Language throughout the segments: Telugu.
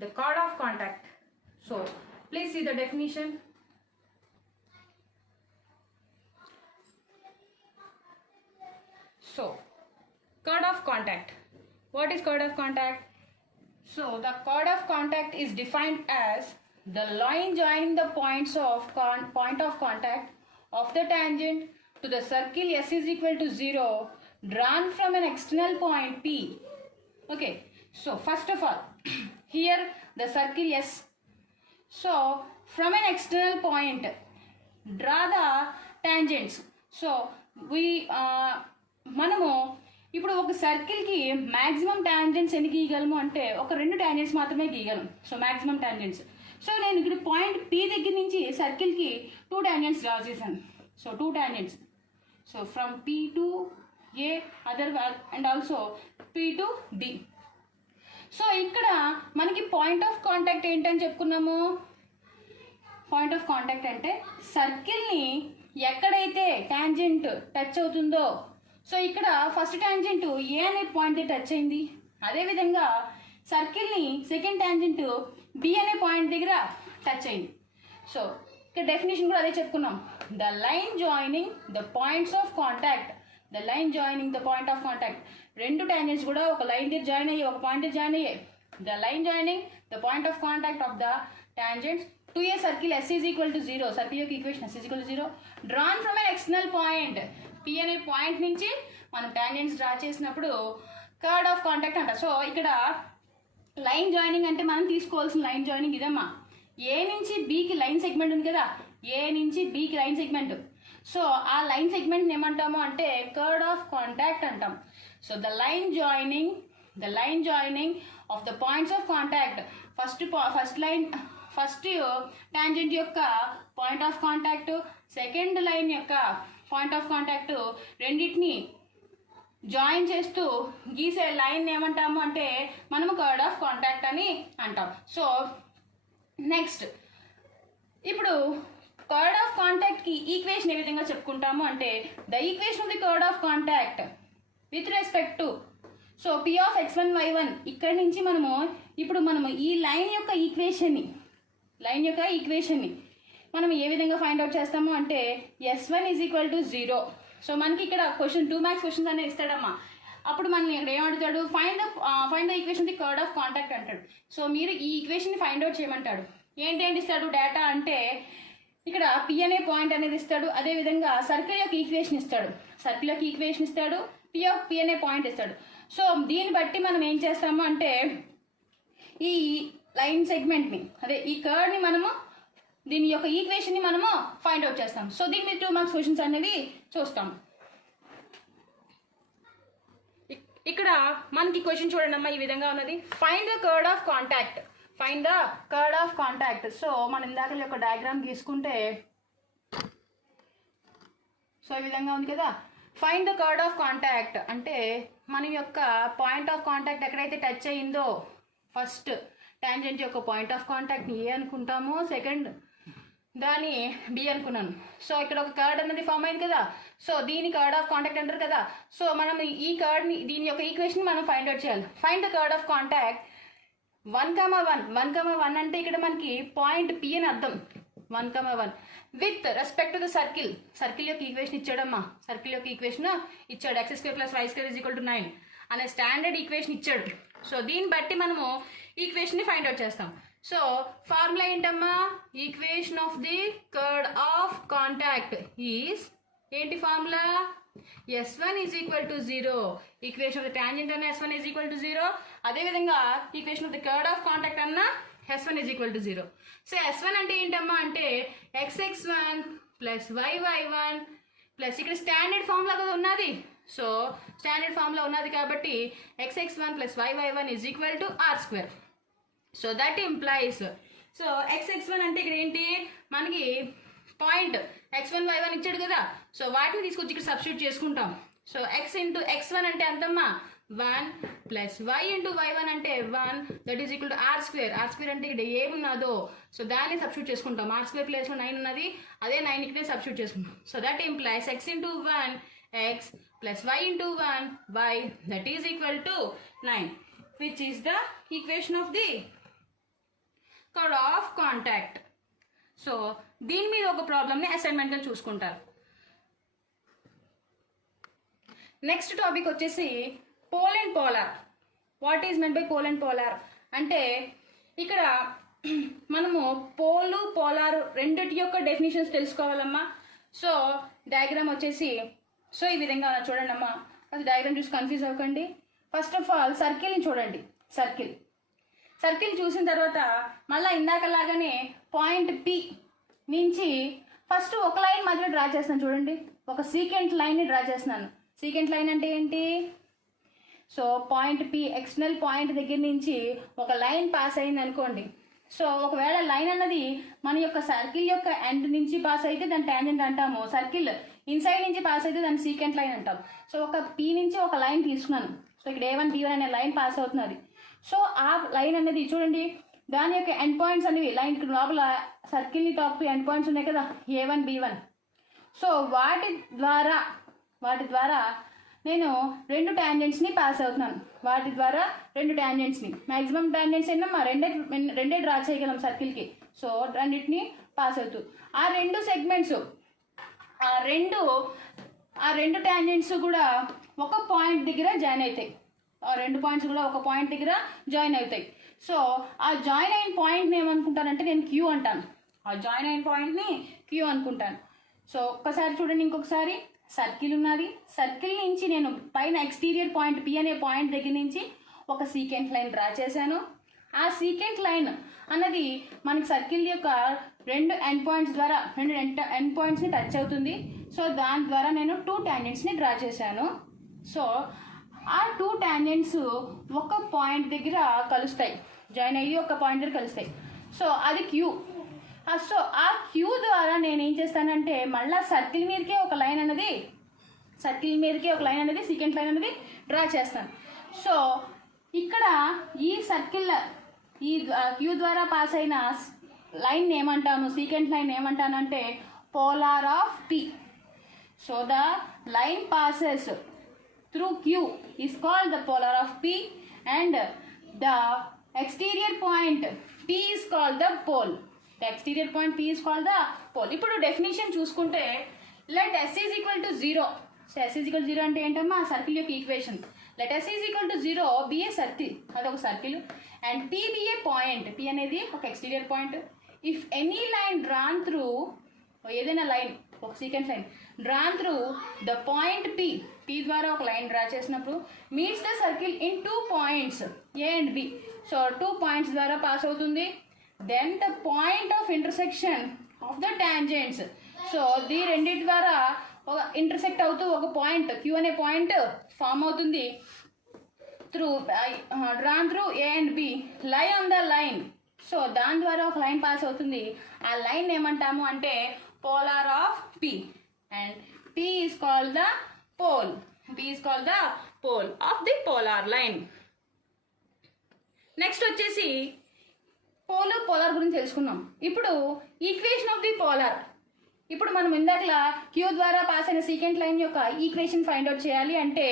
the chord of contact. So please see the definition. So chord of contact. What is chord of contact? So the chord of contact is defined as the line joining the points of point of contact of the tangent to the circle S is equal to 0 drawn from an external point P. Okay, so first of all, here the circle S. So from an external point, draw the tangents. So we మనము ఇప్పుడు ఒక సర్కిల్కి మ్యాక్సిమం టాంజెంట్స్ ఎన్ని గీయగలము అంటే ఒక 2 టాంజెంట్స్ మాత్రమే గీయగలం. So maximum tangents. సో నేను ఇక్కడ పాయింట్ పి దగ్గర నుంచి సర్కిల్కి 2 టాంజెంట్స్ డ్రా చేశాను. So 2 tangents. So from P to A other and also P to D. So ఇక్కడ మనకి పాయింట్ ఆఫ్ కాంటాక్ట్ ఏంటని చెప్పుకున్నాము. పాయింట్ ఆఫ్ కాంటాక్ట్ అంటే సర్కిల్ని ఎక్కడైతే టాంజెంట్ టచ్ అవుతుందో, సో ఇక్కడ ఫస్ట్ టాంజెంట్ ఏ అనే పాయింట్ టచ్ అయింది, అదేవిధంగా సర్కిల్ని సెకండ్ టాంజెంట్ బి అనే పాయింట్ దగ్గర టచ్ అయింది. సో ఇక్కడ డెఫినేషన్ కూడా అదే చెప్పుకున్నాం. The line joining the points of contact, the line joining the point of contact. 2 tangents కూడా ఒక లైన్ దగ్గర జాయిన్ అయ్యి ఒక పాయింట్ జాయిన్ అయ్యాయి. The line joining the point of contact of the tangents to a circle S is equal to 0. Circle యొక్క equation S is equal to 0 drawn from an external point. P అనే పాయింట్ నుంచి మనం టాంజెంట్స్ డ్రా చేసినప్పుడు కర్డ్ ఆఫ్ కాంటాక్ట్ అంట. సో ఇక్కడ లైన్ జాయినింగ్ అంటే మనం తీసుకోవాల్సిన లైన్ జాయినింగ్ ఇదమ్మా. ఏ నుంచి బికి లైన్ సెగ్మెంట్ ఉంది కదా, ఏ నుంచి బికి లైన్ సెగ్మెంట్. సో ఆ లైన్ సెగ్మెంట్ ఏమంటాము అంటే కర్డ్ ఆఫ్ కాంటాక్ట్ అంటాం. So the line joining of the points of contact, first tangent యొక్క point of contact, second line యొక్క పాయింట్ ఆఫ్ కాంటాక్ట్ రెండింటిని జాయిన్ చేస్తూ గీసే లైన్ ఏమంటాము అంటే మనము కర్డ్ ఆఫ్ కాంటాక్ట్ అని అంటాం. సో నెక్స్ట్ ఇప్పుడు కర్డ్ ఆఫ్ కాంటాక్ట్కి ఈక్వేషన్ ఏ విధంగా చెప్పుకుంటాము అంటే the equation of the chord of contact with respect to, so P of x1 y1 ఇక్కడి నుంచి మనము ఈ లైన్ యొక్క ఈక్వేషన్ని మనం ఏ విధంగా ఫైండ్ అవుట్ చేస్తాము అంటే S1 is equal to 0. So మనకి ఇక్కడ క్వశ్చన్ 2 మార్క్స్ క్వశ్చన్స్ అనేది ఇస్తాడమ్మా. అప్పుడు మనం ఇక్కడ ఏమడుగుతాడు, find the equation the chord of contact అంటాడు. సో మీరు ఈ ఈక్వేషన్ ఫైండ్ అవుట్ చేయమంటాడు. ఏంటి ఇస్తాడు డేటా అంటే ఇక్కడ పి అనే పాయింట్ అనేది ఇస్తాడు, అదేవిధంగా సర్కిల్ యొక్క ఈక్వేషన్ ఇస్తాడు, పి అనే పాయింట్ ఇస్తాడు. సో దీన్ని బట్టి మనం ఏం చేస్తాము అంటే ఈ లైన్ సెగ్మెంట్ని అదే ఈ కర్డ్ని మనము దీని యొక్క ఈక్వేషన్ని మనము ఫైండ్ అవుట్ చేస్తాం. సో దీని మీద 2 మార్క్స్ క్వశ్చన్స్ అనేవి చూస్తాం. ఇక్కడ మనకి క్వశ్చన్ చూడండి అమ్మా, ఈ విధంగా ఉన్నది. Find the chord of contact. So మనం ఇందాక యొక్క డయాగ్రామ్ గీసుకుంటే సో ఈ విధంగా ఉంది కదా. Find the chord of contact అంటే మన యొక్క పాయింట్ ఆఫ్ కాంటాక్ట్ ఎక్కడైతే టచ్ అయ్యిందో ఫస్ట్ టాంజెంట్ యొక్క పాయింట్ ఆఫ్ కాంటాక్ట్ని ఏ అనుకుంటాము, సెకండ్ దాన్ని బి అనుకున్నాను. సో ఇక్కడ ఒక కర్డ్ అనేది ఫామ్ అయింది కదా. సో దీని కర్డ్ ఆఫ్ కాంటాక్ట్ అంటారు కదా. సో మనం ఈ కర్డ్ని దీని యొక్క ఈక్వేషన్ మనం ఫైండ్ అవుట్ చేయాలి. Find the chord of contact 1,1 అంటే ఇక్కడ మనకి పాయింట్ పి అని అర్థం. 1,1 with respect to the circle యొక్క ఈక్వేషన్ ఇచ్చాడమ్మా. సర్కిల్ యొక్క ఈక్వేషన్ ఇచ్చాడు x² + y² = 9 అనే స్టాండర్డ్ ఈక్వేషన్ ఇచ్చాడు. సో దీన్ని బట్టి మనము ఈక్వేషన్ని ఫైండ్ అవుట్ చేస్తాం. సో ఫార్ములా ఏంటమ్మా, equation of the chord of contact is ఏంటి formula, S1 is equal to 0. Equation of the tangent అన్న S1 is equal to 0. అదేవిధంగా equation of the chord of contact అన్న S1 is equal to 0. So S1 అంటే ఏంటమ్మా అంటే xx1 + yy1 ప్లస్ ఇక్కడ స్టాండర్డ్ ఫార్ములా కదా ఉన్నది. సో స్టాండర్డ్ ఫార్ములా ఉన్నది కాబట్టి xx1 + yy1 is equal to r². So that implies, so xx1 అంటే ఇక్కడ ఏంటి మనకి పాయింట్ x1 y1 ఇచ్చాడు కదా. సో వాటిని తీసుకొచ్చి ఇక్కడ సబ్స్టిట్యూట్ చేసుకుంటాం. సో x × x1 అంటే ఎంతమ్మా 1 + y × y1 అంటే 1 that is equal to r² అంటే ఇక్కడ ఏమున్నదో సో దాన్ని సబ్స్టిట్యూట్ చేసుకుంటాం. r² ప్లేస్లో 9 ఉన్నది, అదే 9 ఇక్కడే సబ్స్టిట్యూట్ చేసుకుంటాం. So that implies x × 1 x + y × 1 y that is equal to 9 which is the equation of the code of contact. So దీని మీద ఒక ప్రాబ్లమ్ని అసైన్మెంట్గా చూసుకుంటారు. నెక్స్ట్ టాపిక్ వచ్చేసి pole and polar. What is meant by pole and polar అంటే ఇక్కడ మనము పోలు పోలార్ రెండిటి యొక్క డెఫినేషన్స్ తెలుసుకోవాలమ్మా. సో డయాగ్రామ్ వచ్చేసి సో ఈ విధంగా చూడండి అమ్మా. అది డయాగ్రామ్ చూసి కన్ఫ్యూజ్ అవ్వకండి. ఫస్ట్ ఆఫ్ ఆల్ సర్కిల్ని చూడండి. సర్కిల్ చూసిన తర్వాత మళ్ళీ ఇందాకలాగానే పాయింట్ పి నుంచి ఫస్ట్ ఒక లైన్ మధ్యలో డ్రా చేస్తున్నాను చూడండి. ఒక సీకెంట్ లైన్ని డ్రా చేస్తున్నాను. సీకెంట్ లైన్ అంటే ఏంటి? So point P external point దగ్గర నుంచి ఒక లైన్ పాస్ అయింది అనుకోండి. సో ఒకవేళ లైన్ అన్నది మన యొక్క సర్కిల్ యొక్క ఎండ్ నుంచి పాస్ అయితే దాన్ని టాంజెంట్ అంటాము. సర్కిల్ ఇన్సైడ్ నుంచి పాస్ అయితే దాన్ని సీకెంట్ లైన్ అంటాం. సో ఒక పి నుంచి ఒక లైన్ తీసుకున్నాను. సో ఇక్కడ A1 B1 అనే లైన్ పాస్ అవుతున్నది. సో ఆ లైన్ అనేది చూడండి, దాని యొక్క ఎండ్ పాయింట్స్ అనేవి లైన్ లోపల సర్కిల్ని టాప్ టు ఎండ్ పాయింట్స్ ఉన్నాయి కదా, A1 B1. సో వాటి ద్వారా నేను రెండు టాంజెంట్స్ని పాస్ అవుతున్నాను. మ్యాక్సిమం టాంజెంట్స్ ఏంటమ్మా రెండే డ్రా చేయగలం సర్కిల్కి. సో రెండింటిని పాస్ అవుతూ ఆ రెండు సెగ్మెంట్స్ ఆ రెండు టాంజెంట్స్ కూడా ఒక పాయింట్ దగ్గర జాయిన్ అవుతాయి. ఆ రెండు పాయింట్స్ కూడా ఒక పాయింట్ దగ్గర జాయిన్ అవుతాయి. సో ఆ జాయిన్ అయిన పాయింట్ని ఏమనుకుంటానంటే నేను క్యూ అంటాను. ఆ జాయిన్ అయిన పాయింట్ని క్యూ అనుకుంటాను. సో ఒక్కసారి చూడండి, ఇంకొకసారి సర్కిల్ ఉన్నది. సర్కిల్ నుంచి నేను పైన ఎక్స్టీరియర్ పాయింట్ పి అనే పాయింట్ దగ్గర నుంచి ఒక సీకెంట్ లైన్ డ్రా చేశాను. ఆ సీకెంట్ లైన్ అన్నది మనకి సర్కిల్ యొక్క రెండు ఎండ్ పాయింట్స్ని టచ్ అవుతుంది. సో దాని ద్వారా నేను 2 టాంజెంట్స్ని డ్రా చేశాను. సో ఆ 2 టాంజెంట్స్ ఒక పాయింట్ దగ్గర కలుస్తాయి, జాయిన్ అయ్యి ఒక పాయింట్ దగ్గర కలుస్తాయి. సో అది క్యూ. సో ఆ క్యూ ద్వారా నేను ఏం చేస్తానంటే మళ్ళీ సర్కిల్ మీదకే ఒక లైన్ అనేది సీకెంట్ లైన్ అనేది డ్రా చేస్తాను. సో ఇక్కడ ఈ సర్కిల్ ఈ క్యూ ద్వారా పాస్ అయిన లైన్ ఏమంటాను, సీకెంట్ లైన్ ఏమంటానంటే polar of P. So the line passes through Q is called the polar of P, and the exterior point P is called the pole. ఇప్పుడు డెఫినేషన్ చూసుకుంటే let S is equal to 0. So S is equal to 0 అంటే ఏంటమ్మా, సర్కిల్ యొక్క equation. let S is equal to 0 be a circle, అదొక circle, and P be a point. P అనేది ఒక exterior point. If any line drawn through, ఏదైనా లైన్ ఒక secant line drawn through the point P ద్వారా ఒక లైన్ డ్రా చేసినప్పుడు meets the circle in 2 points A and B. So 2 points ద్వారా పాస్ అవుతుంది. Then the point of intersection of the tangents. So దీ రెండింటి ద్వారా ఒక ఇంటర్సెక్ట్ అవుతూ ఒక పాయింట్ Q అనే పాయింట్ ఫామ్ అవుతుంది. Drawn through A and B lie on the line. So దాని ద్వారా ఒక లైన్ పాస్ అవుతుంది. ఆ లైన్ ఏమంటాము అంటే polar of P, and P is called the pole. Of the polar line. Next వచ్చేసి పోలార్ గురించి తెలుసుకున్నాం. ఇప్పుడు ఈక్వేషన్ ఆఫ్ ది పోలార్. ఇప్పుడు మనం ఇందాకలా క్యూ ద్వారా పాస్ అయిన సీకెంట్ లైన్ యొక్క ఈక్వేషన్ ఫైండ్ అవుట్ చేయాలి అంటే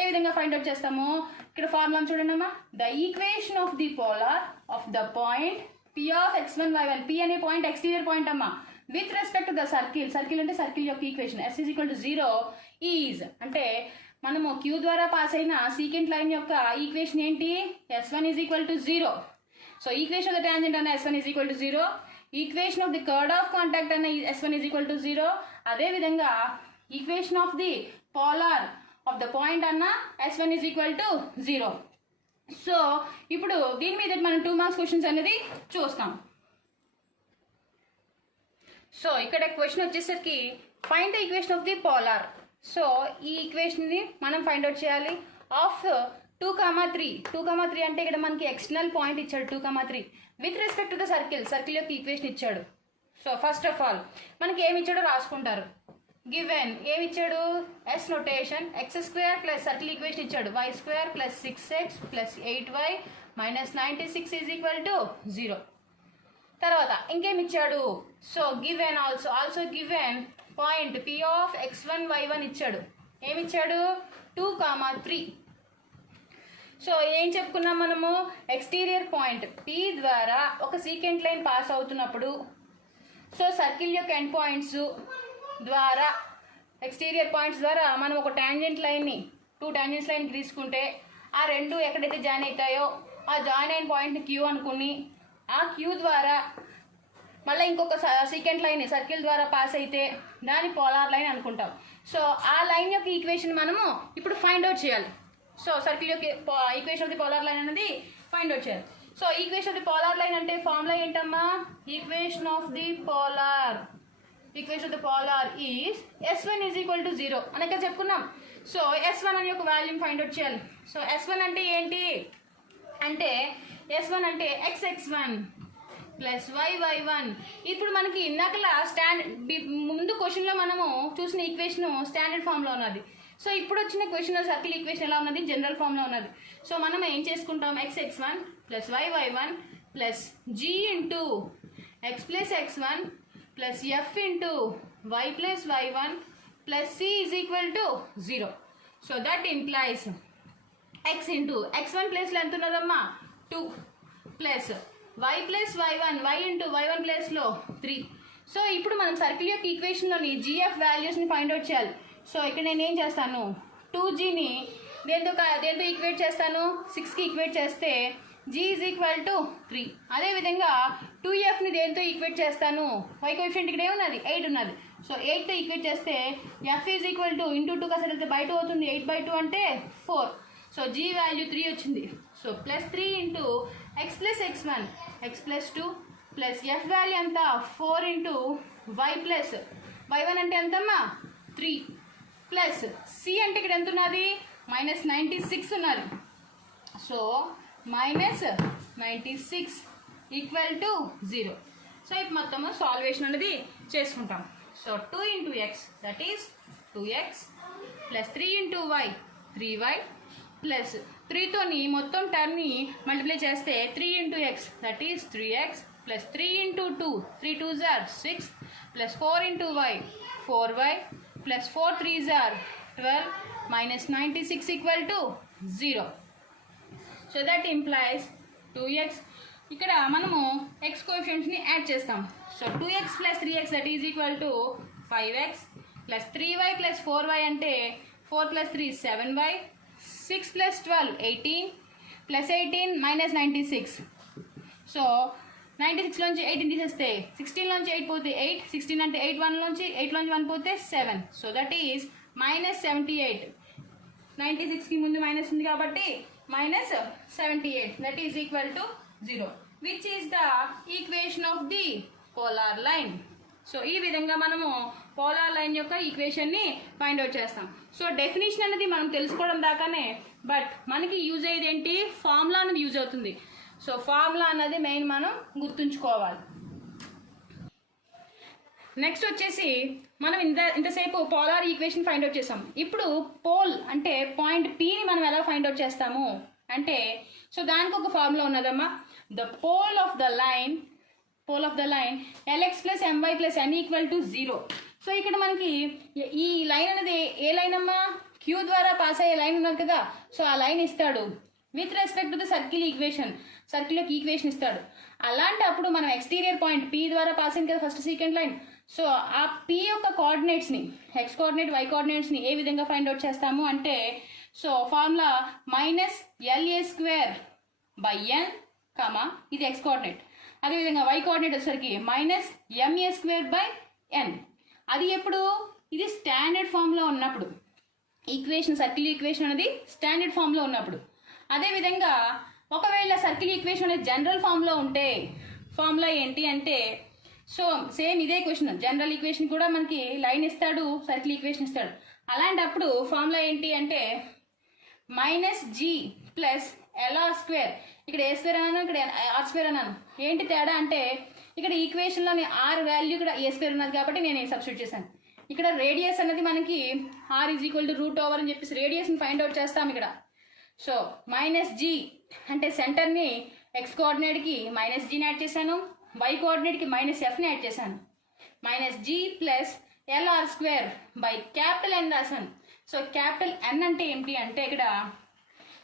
ఏ విధంగా ఫైండ్ అవుట్ చేస్తాము, ఇక్కడ ఫార్ములా చూడండి అమ్మా. The equation of the polar of the point P of x1 y1. P అనే పాయింట్ ఎక్స్టీరియర్ పాయింట్ అమ్మా. With respect to the circle అంటే సర్కిల్ యొక్క equation S is equal to 0 is అంటే మనము క్యూ ద్వారా పాస్ అయిన సీకెంట్ లైన్ యొక్క ఈక్వేషన్ ఏంటి, S1 is equal to 0. So equation of the tangent అన్న S1 is equal to 0. Equation of the chord of contact అన్న S1 is equal to 0. అదేవిధంగా equation of the polar of the point అన్న S1 is equal to 0. So ఇప్పుడు దీని మీద మనం 2 మార్క్స్ క్వశ్చన్స్ అనేది చూస్తాం. సో ఇక్కడ క్వశ్చన్ వచ్చేసరికి find the equation of the polar. So ఈ ఈక్వేషన్ని మనం ఫైండ్ అవుట్ చేయాలి ఆఫ్ 2,3 అంటే ఇక్కడ మనకి ఎక్స్టర్నల్ పాయింట్ ఇచ్చాడు 2,3 with respect to the circle యొక్క ఈక్వేషన్ ఇచ్చాడు. సో ఫస్ట్ ఆఫ్ ఆల్ మనకి ఏమి ఇచ్చాడో రాసుకుంటారు. గివెన్ ఏమి ఇచ్చాడు, S notation x² plus circle equation ఇచ్చాడు y² plus 6x plus 8y minus 96 is equal to 0. తర్వాత ఇంకేమి ఇచ్చాడు, so given also given point P of x1 y1 ఇచ్చాడు. ఏమిచ్చాడు 2,3. సో ఏం చెప్పుకున్నాం మనము, ఎక్స్టీరియర్ పాయింట్ పి ద్వారా ఒక సీకెంట్ లైన్ పాస్ అవుతున్నప్పుడు సో సర్కిల్ యొక్క ఎండ్ పాయింట్స్ ద్వారా ఎక్స్టీరియర్ పాయింట్స్ ద్వారా మనం ఒక టాంజెంట్ లైన్ని 2 టాంజెంట్స్ లైన్ తీసుకుంటే ఆ రెండు ఎక్కడైతే జాయిన్ అవుతాయో ఆ జాయిన్ అయిన పాయింట్ని క్యూ అనుకుని ఆ క్యూ ద్వారా మళ్ళీ ఇంకొక సీకెంట్ లైన్ సర్కిల్ ద్వారా పాస్ అయితే దాని పోలార్ లైన్ అనుకుంటాం. సో ఆ లైన్ యొక్క ఈక్వేషన్ మనము ఇప్పుడు ఫైండ్ అవుట్ చేయాలి. సో సర్కిల్ యొక్క equation of the polar line అనేది ఫైండ్ అవుట్ చేయాలి. So equation of the polar line అంటే ఫార్ములా ఏంటమ్మా, equation of the polar is S1 is equal to 0 అని ఇక్కడ చెప్పుకున్నాం. సో S1 అనే యొక్క వాల్యూమ్ ఫైండ్ అవుట్ చేయాలి. సో S1 అంటే ఏంటి అంటే S1 అంటే XX1 ప్లస్ YY1. ఇప్పుడు మనకి ఇందాకలా ముందు క్వశ్చన్లో మనము చూసిన ఈక్వేషన్ స్టాండర్డ్ ఫామ్లో ఉన్నది. సో ఇప్పుడు వచ్చిన క్వశ్చన్లో సర్కిల్ ఈక్వేషన్ ఎలా ఉన్నది, జనరల్ ఫామ్లో ఉన్నది. సో మనం ఏం చేసుకుంటాం, XX1 plus YY1 plus G into X plus X1 plus F into Y plus Y1 plus C is equal to 0. So that implies X into X1 ప్లేస్లో ఎంత ఉన్నదమ్మా 2 plus Y plus Y1 Y into Y1 ప్లేస్లో 3. సో ఇప్పుడు మనం సర్కిల్ యొక్క ఈక్వేషన్లోని GF వాల్యూస్ని ఫైండ్ అవుట్ చేయాలి. సో ఇక్కడ నేను ఏం చేస్తాను, 2Gని దేంతో ఈక్వేట్ చేస్తాను, 6కి ఈక్వేట్ చేస్తే G ఈజ్ ఈక్వల్ టు 3. అదేవిధంగా 2Fని దేంతో ఈక్వేట్ చేస్తాను, Y కోఎఫిషియంట్ ఇక్కడ ఏమున్నది 8 ఉన్నది. సో 8తో ఈక్వేట్ చేస్తే F is equal to into 2 కాసేపు వెళ్తే బై 2 అవుతుంది, 8/2 అంటే 4. సో G వాల్యూ 3 వచ్చింది. So plus 3 into X plus X1 X plus 2 plus F value అంతా 4 ఇంటూ Y ప్లస్ Y1 అంటే ఎంతమ్మా 3 ప్లస్ C అంటే ఇక్కడ ఎంత ఉన్నది -96 ఉన్నది. So -96 equal to 0. సో ఇప్పుడు మొత్తము సాల్వేషన్ అనేది చేసుకుంటాం. So 2 into X that is 2X plus 3 into Y 3Y plus 3తోని మొత్తం టర్మ్ని మల్టిప్లై చేస్తే 3 into X that is 3X plus 3 into 2 3 2s are 6 plus 4 into Y 4Y plus 4 3s are 12 -96 equal to 0. So that implies 2X. ఇక్కడ మనము X కోఎఫిషియంట్స్ని యాడ్ చేస్తాం. So 2X plus 3X that is equal to 5X plus 3Y plus 4Y అంటే 4 plus 3 7Y 6 plus 12 18 plus 18 -96. So 96లోంచి 18 తీసేస్తే 16లోంచి 8 పోతే 8 16 అంటే 8 1లోంచి 8లోంచి 1 పోతే 7. So that is -78. 96కి ముందు మైనస్ ఉంది కాబట్టి -78 that is equal to 0 which is the equation of the polar line. So ఈ విధంగా మనము పోలార్ లైన్ యొక్క ఈక్వేషన్ని ఫైండ్ అవుట్ చేస్తాం. సో డెఫినేషన్ అనేది మనం తెలుసుకోవడం దాకానే, బట్ మనకి యూజ్ అయ్యేది ఏంటి, ఫార్ములా అనేది యూజ్ అవుతుంది. సో ఫార్ములా అన్నది మెయిన్ మనం గుర్తుంచుకోవాలి. నెక్స్ట్ వచ్చేసి మనం ఇంతసేపు పోలార్ ఈక్వేషన్ ఫైండ్ అవుట్ చేసాం. ఇప్పుడు పోల్ అంటే పాయింట్ Pని మనం ఎలా ఫైండ్ అవుట్ చేస్తాము అంటే, సో దానికి ఒక ఫార్ములా ఉన్నదమ్మా, the pole of the line LX plus MY plus N equal to 0. So ఇక్కడ మనకి ఈ లైన్ అనేది ఏ లైన్ అమ్మా, Q ద్వారా పాస్ అయ్యే లైన్ ఉన్నది కదా. సో ఆ లైన్ ఇస్తాడు with respect to the circle యొక్క ఈక్వేషన్ ఇస్తాడు. అలాంటప్పుడు మనం ఎక్స్టీరియర్ పాయింట్ P ద్వారా పాస్ అయింది కదా ఫస్ట్ సీకెండ్ లైన్. సో ఆ P యొక్క కోఆర్డినేట్స్ని X కోఆర్డినేట్ Y కోఆర్డినేట్స్ని ఏ విధంగా ఫైండ్ అవుట్ చేస్తాము అంటే, సో ఫార్ములా -LA² n, ఇది X కోఆర్డినేట్, అదేవిధంగా Y కోఆర్డినేట్ వచ్చేసరికి -MA² n. అది ఎప్పుడు, ఇది స్టాండర్డ్ ఫామ్లో ఉన్నప్పుడు, ఈక్వేషన్ సర్కిల్ ఈక్వేషన్ అనేది స్టాండర్డ్ ఫామ్లో ఉన్నప్పుడు. అదేవిధంగా ఒకవేళ సర్కిల్ ఈక్వేషన్ అనేది జనరల్ ఫామ్లో ఉంటే ఫార్ములా ఏంటి అంటే, సో సేమ్ ఇదే క్వశ్చన్, జనరల్ ఈక్వేషన్ కూడా మనకి లైన్ ఇస్తాడు, సర్కిల్ ఈక్వేషన్ ఇస్తాడు. అలాంటప్పుడు ఫార్ములా ఏంటి అంటే -G ప్లస్ LR². ఇక్కడ A² అన్నాను, ఇక్కడ R² అన్నాను. ఏంటి తేడా అంటే, ఇక్కడ ఈక్వేషన్లోని R వాల్యూ ఇక్కడ A² ఉన్నది కాబట్టి నేను సబ్స్టిట్యూట్ చేశాను. ఇక్కడ రేడియస్ అనేది మనకి R is equal to √over అని చెప్పేసి రేడియస్ని ఫైండ్ అవుట్ చేస్తాం ఇక్కడ. సో -G అంటే సెంటర్ని X కోఆర్డినేట్కి -Gని యాడ్ చేశాను, Y కోఆర్డినేట్కి -Fని యాడ్ చేశాను. -G plus LR² by capital N రాశాను. సో క్యాపిటల్ N అంటే ఏంటి అంటే, ఇక్కడ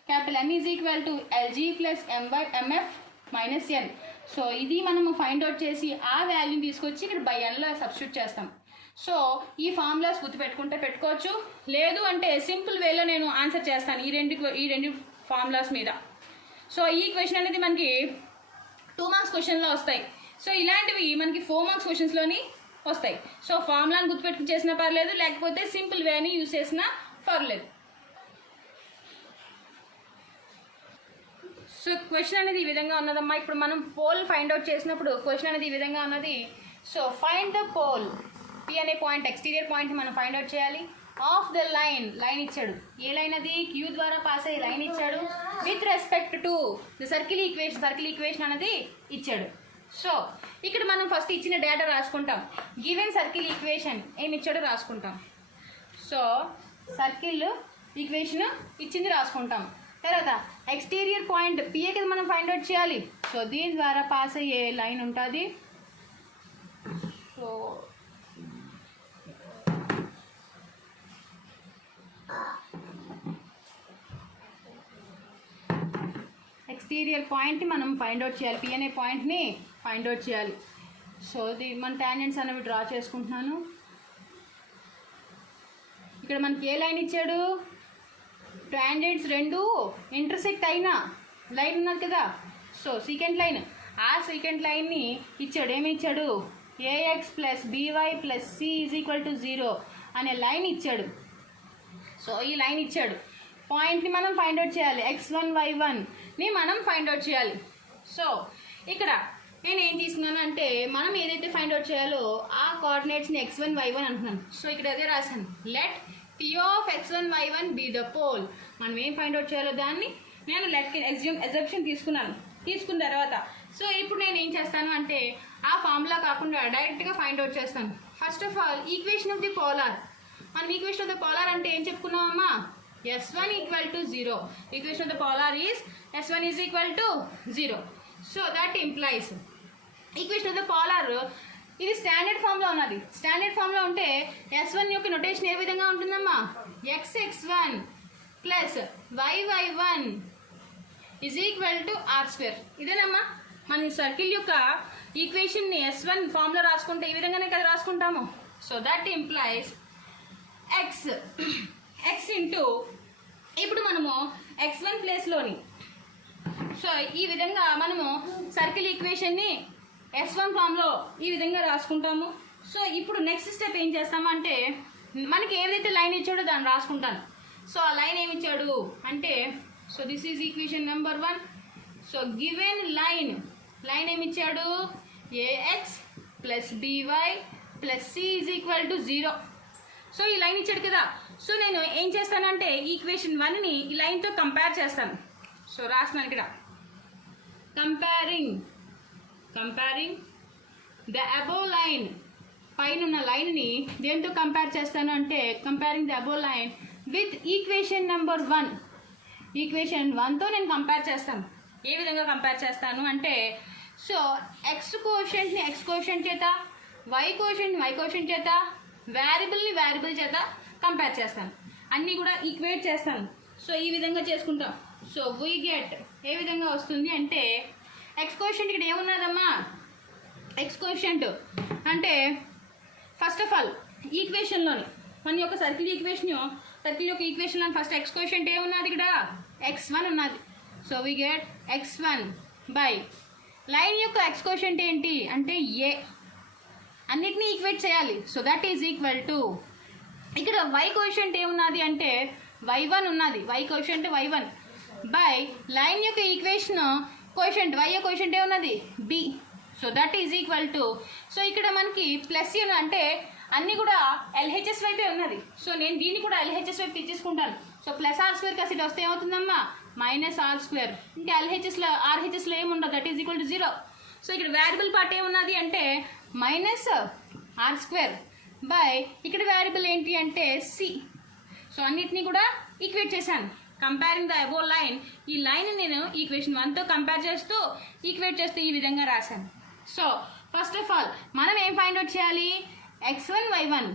capital M is equal to LG plus MF minus N. So ఇది మనము ఫైండ్ అవుట్ చేసి ఆ వాల్యూని తీసుకొచ్చి ఇక్కడ బై Nలో సబ్స్టిట్యూట్ చేస్తాం. సో ఈ ఫార్ములాస్ గుర్తుపెట్టుకుంటే పెట్టుకోవచ్చు, లేదు అంటే సింపుల్ వేలో నేను ఆన్సర్ చేస్తాను ఈ రెండు ఫార్ములాస్ మీద. సో ఈ ఈక్వేషన్ అనేది మనకి 2 మార్క్స్ క్వశ్చన్లో వస్తాయి. సో ఇలాంటివి మనకి 4 మార్క్స్ క్వశ్చన్స్లోని వస్తాయి. సో ఫార్ములాని గుర్తుపెట్టుకుని చేసినా పర్లేదు, లేకపోతే సింపుల్ వేని యూజ్ చేసినా పర్లేదు. సో క్వశ్చన్ అనేది ఈ విధంగా ఉన్నదమ్మా. ఇప్పుడు మనం పోల్ ఫైండ్ అవుట్ చేసినప్పుడు క్వశ్చన్ అనేది ఈ విధంగా ఉన్నది. So find the pole P అనే పాయింట్ ఎక్స్టీరియర్ పాయింట్ మనం ఫైండ్ అవుట్ చేయాలి. ఆఫ్ ద లైన్ ఇచ్చాడు. ఏ లైన్ అది? Q ద్వారా పాస్ అయ్యే లైన్ ఇచ్చాడు. With respect to the circle equation అనేది ఇచ్చాడు. సో ఇక్కడ మనం ఫస్ట్ ఇచ్చిన డేటా రాసుకుంటాం. గివెన్ సర్కిల్ ఈక్వేషన్ ఏమి ఇచ్చాడో రాసుకుంటాం. సో సర్కిల్ ఈక్వేషన్ ఇచ్చింది రాసుకుంటాం. తర్వాత ఎక్స్టీరియర్ పాయింట్ పిఏ కదా మనం ఫైండ్ అవుట్ చేయాలి. సో దీని ద్వారా పాస్ అయ్యే లైన్ ఉంటుంది. సో ఎక్స్టీరియర్ పాయింట్ని మనం ఫైండ్ అవుట్ చేయాలి. పి అనే పాయింట్ని ఫైండ్ అవుట్ చేయాలి. సో మన టాంజెంట్స్ అనేవి డ్రా చేసుకుంటున్నాను. ఇక్కడ మనకి ఏ లైన్ ఇచ్చాడు? టాంజెంట్స్ రెండు ఇంటర్సెక్ట్ అయిన లైన్ ఉన్నది కదా. సో సెకండ్ లైన్, ఆ సెకండ్ లైన్ని ఇచ్చాడు. ఏమి ఇచ్చాడు? AX plus BY plus C is equal to 0 అనే లైన్ ఇచ్చాడు. సో ఈ లైన్ ఇచ్చాడు. పాయింట్ని మనం ఫైండ్ అవుట్ చేయాలి. X1 Y1ని మనం ఫైండ్ అవుట్ చేయాలి. సో ఇక్కడ నేను ఏం తీసుకున్నాను అంటే మనం ఏదైతే ఫైండ్ అవుట్ చేయాలో ఆ కోఆర్డినేట్స్ని X1 Y1 అంటున్నాను. సో ఇక్కడ అదే రాశాను. Let P of X1 Y1 be the pole. మనం ఏం ఫైండ్ అవుట్ చేయాలో దాన్ని నేను లెట్ ఎగ్జంప్షన్ తీసుకున్న తర్వాత సో ఇప్పుడు నేను ఏం చేస్తాను అంటే ఆ ఫార్ములా కాకుండా డైరెక్ట్గా ఫైండ్ అవుట్ చేస్తాను. First of all equation of the polar. మనం ఈక్వేషన్ ఆఫ్ ద పోలార్ అంటే ఏం చెప్పుకున్నామమ్మా? S1 equal to 0. Equation of the polar is S1 is equal to 0. So that implies equation of the polar ఇది స్టాండర్డ్ ఫామ్లో ఉన్నది. స్టాండర్డ్ ఫామ్లో ఉంటే S1 యొక్క నొటేషన్ ఏ విధంగా ఉంటుందమ్మా? XX1 plus YY1 is equal to R². ఇదేనమ్మా మన సర్కిల్ యొక్క ఈక్వేషన్ని S1 ఫామ్లో రాసుకుంటే ఈ విధంగానే కదా రాసుకుంటాము. So that implies x into ఇప్పుడు మనము X1 ప్లేస్లోని సో ఈ విధంగా మనము సర్కిల్ ఈక్వేషన్ని S1 ఫామ్లో ఈ విధంగా రాసుకుంటాము. సో ఇప్పుడు నెక్స్ట్ స్టెప్ ఏం చేస్తామంటే మనకి ఏదైతే లైన్ ఇచ్చాడో దాన్ని రాసుకుంటాను. సో ఆ లైన్ ఏమి ఇచ్చాడు అంటే so this is equation number 1. So given line ఏమి ఇచ్చాడు? AX plus BY plus C is equal to 0. So ఈ లైన్ ఇచ్చాడు కదా. సో నేను ఏం చేస్తానంటే ఈక్వేషన్ 1ని ఈ లైన్తో కంపేర్ చేస్తాను. సో రాస్తున్నాను ఇక్కడ కంపేరింగ్ ద అబోవ్ లైన్. పైన ఉన్న లైన్ని దేంతో కంపేర్ చేస్తాను అంటే comparing the above line with equation number 1. Equation 1తో నేను కంపేర్ చేస్తాను. ఏ విధంగా కంపేర్ చేస్తాను అంటే సో ఎక్స్ కోషెంట్ చేత వై కోషెంట్ చేత వేరియబుల్ చేత కంపేర్ చేస్తాను. అన్నీ కూడా ఈక్వేట్ చేస్తాను. సో ఈ విధంగా చేసుకుంటాం. సో వీ గెట్ ఏ విధంగా వస్తుంది అంటే ఎక్స్ కోషెంట్ ఇక్కడ ఏమున్నదమ్మా? ఎక్స్ కోషెంట్ అంటే ఫస్ట్ ఆఫ్ ఆల్ ఈక్వేషన్లోని మన యొక్క సర్కిల్ యొక్క ఈక్వేషన్లో ఫస్ట్ ఎక్స్ కోషెంట్ ఏమున్నది? ఇక్కడ X1 ఉన్నది. So we get X1 by line యొక్క ఎక్స్ కోషెంట్ ఏంటి అంటే A. అన్నిటినీ ఈక్వేట్ చేయాలి. So that is equal to ఇక్కడ వై కోషెంట్ ఏమున్నది అంటే Y1 ఉన్నది. Y quotient Y1 by line యొక్క ఈక్వేషన్ కోషెంట్ వై కోషెంట్ ఏమున్నది? B. So that is equal to so ఇక్కడ మనకి ప్లస్ అంటే అన్నీ కూడా LHS వైపే ఉన్నది. సో నేను దీన్ని కూడా LHS వైపు తీసేసుకుంటాను. సో ప్లస్ R² కాసి వస్తే ఏమవుతుందమ్మా? Minus R². ఇంకా RHSలో ఏముండదు. That is equal to 0. So ఇక్కడ వేరియబుల్ పార్ట్ ఏమున్నది అంటే మైనస్ R² బై ఇక్కడ వేరియబుల్ ఏంటి అంటే C. సో అన్నిటినీ కూడా ఈక్వేట్ చేశాను. కంపేరింగ్ ద అబోవ్ లైన్ ఈ లైన్ నేను ఈక్వేషన్ 1తో కంపేర్ చేస్తూ ఈక్వేట్ చేస్తూ ఈ విధంగా రాశాను. సో ఫస్ట్ ఆఫ్ ఆల్ మనం ఏం ఫైండ్ అవుట్ చేయాలి? X1 Y1